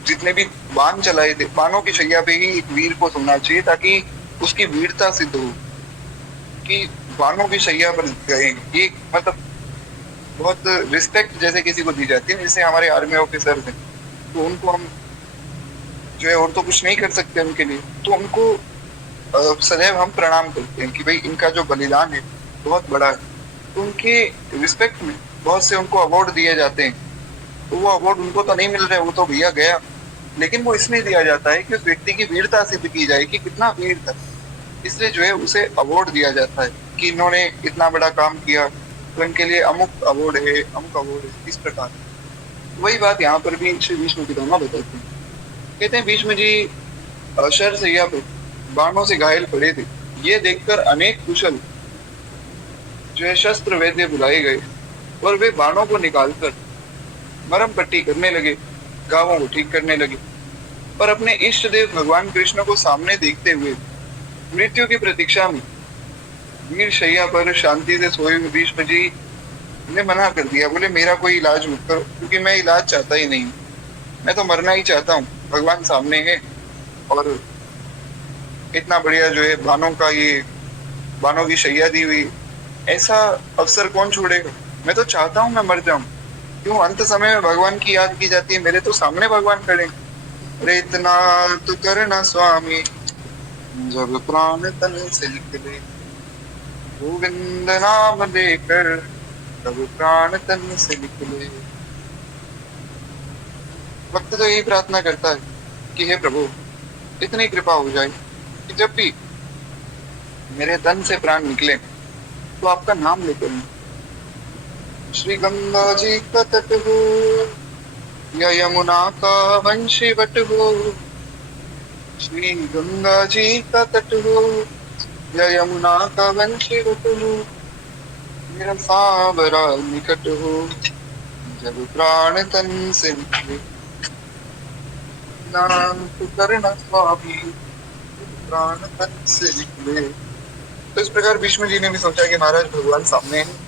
जितने भी बाण चलाए थे, बाणों की शैया पे ही एक वीर को सोना चाहिए ताकि उसकी वीरता सिद्ध हो कि बाणों की शैया पर गए। ये मतलब बहुत रिस्पेक्ट जैसे किसी को दी जाती है, जैसे हमारे आर्मी ऑफिसर हैं तो उनको हम जो है और तो कुछ नहीं कर सकते उनके लिए, तो उनको सदैव हम प्रणाम करते हैं कि भाई इनका जो बलिदान है बहुत बड़ा है। तो उनके रिस्पेक्ट में बहुत से उनको अवार्ड दिए जाते हैं। तो वो अवार्ड उनको तो नहीं मिल रहे, वो तो भैया गया, लेकिन वो इसलिए दिया जाता है कि उस व्यक्ति की वीरता सिद्ध की जाए कि कितना वीर था। इसलिए जो है उसे अवार्ड दिया जाता है कि इन्होंने इतना बड़ा काम किया तो इनके लिए अमुक अवार्ड है, अमुक अवार्ड है। इस प्रकार वही बात यहाँ पर भी श्री भीष्म पितामह बताते हैं। कहते हैं भीष्म जी शरशैया पर बाणों से घायल पड़े थे। ये देखकर अनेक कुशल जो है शस्त्र वैद्य बुलाए गए और वे बाणों को निकालकर मरम पट्टी करने लगे, घावों को ठीक करने लगे। पर अपने इष्ट देव भगवान कृष्ण को सामने देखते हुए मृत्यु की प्रतीक्षा में वीर शैया पर शांति से सोए हुए भीष्म जी ने मना कर दिया। बोले मेरा कोई इलाज मत करो, क्योंकि मैं इलाज चाहता ही नहीं, मैं तो मरना ही चाहता हूँ। भगवान सामने है और इतना बढ़िया जो है बाणों की शैया दी हुई, ऐसा अवसर कौन छोड़ेगा। मैं तो चाहता हूँ मैं मर जाऊं। क्यों अंत समय में भगवान की याद की जाती है, मेरे तो सामने भगवान खड़े। अरे इतना तो करना स्वामी जब प्राण तन से निकले, गोविंद नाम लेकर तब प्राण तन से निकले। भक्त तो यही प्रार्थना करता है कि हे प्रभु इतनी कृपा हो जाए कि जब भी मेरे तन से प्राण निकले तो आपका नाम लेकर श्री गंगा जी का तट हो या यमुना का वंशी वट हो, श्री गंगा जी का तट हो या यमुना का वंशी वट हो, मेरा सांवरा निकट हो जब प्राण तन से निकले, नाम तो करना स्वामी प्राण तन से निकले। तो इस प्रकार भीष्म जी ने भी सोचा कि महाराज भगवान सामने हैं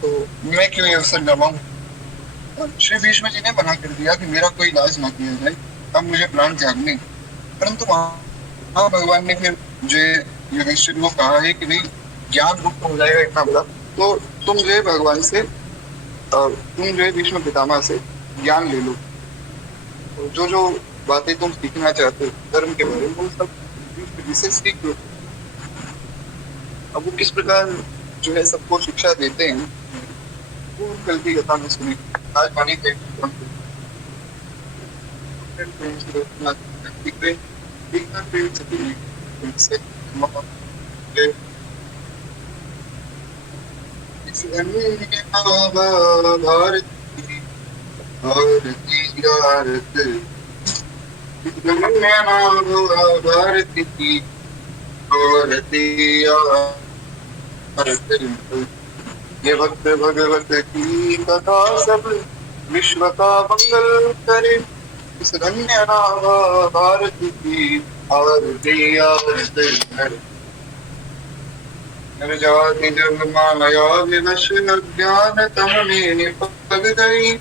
तो मैं क्यों ये अवसर गवाऊं। श्री भीष्म जी ने मना कर दिया कि मेरा कोई इलाज ना किया जाए, अब मुझे प्राण त्यागने। परंतु वहां भगवान ने फिर मुझे युधिष्ठिर को कहा है कि भाई ज्ञान गुप्त हो जाएगा इतना बड़ा, तो तुम जो है भगवान से तुम जो है भीष्म पितामह से ज्ञान ले लो। तो जो जो बातें तुम सीखना चाहते हो धर्म के बारे में वो सब भीष्म जी से सीख लो। अब वो किस प्रकार जो है सबको शिक्षा देते हैं वो कल की कथा में सुनी। आज पानी भारती भारती आरती भारती की आरती आरती। ये भक्त भगवत की कथा सब विश्व का मंगल करे। इस धन्य नाम भारती की आरती आरती करे। नर जाति जग माया विवश अज्ञान तम में निपट गई।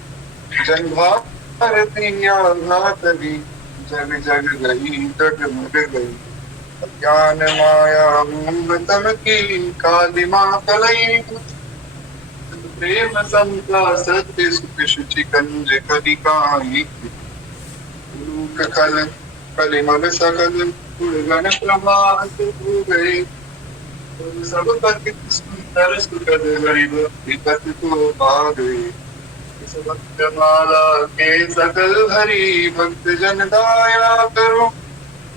जन भारती आज्ञा करी जग जग गई जगमग गई। अज्ञान माया तम की कालिमा कलई। प्रेम समता सत्य सुख शुचि कंज कलिकाई। कल कलिमल सकल गुणगण प्रमाद हो गए। सब पति सुंदर सुखद गरीब विपत को पा गए। इस भक्त माला के सकल हरि भक्त जन दाया करो।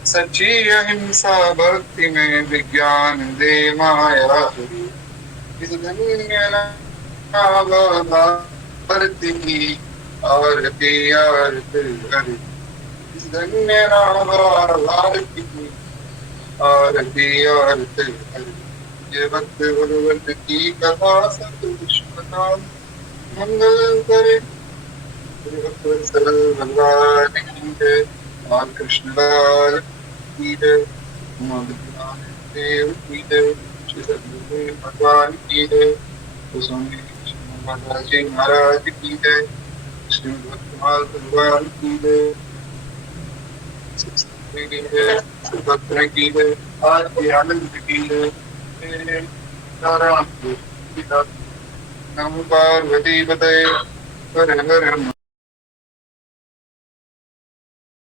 सच्ची अहिंसा भक्ति में विज्ञान दे माया करो। इस धन्य नाम भारती की आरती आरती करे। इस धन्य नाम भारती की आरती आरती करे। ये भक्त भगवत की कथा सब विश्व का मंगल करे। भगवान की जय। भगवान कृष्ण लाल की जय। देव की जय। श्री सद्गुरु भगवान की जय। स्वामी जी महाराज की जय। श्री भक्तमाल भगवान की जय। भक्त की जय। आज के आनंद की जय। नमो पार्वती पतये हर हर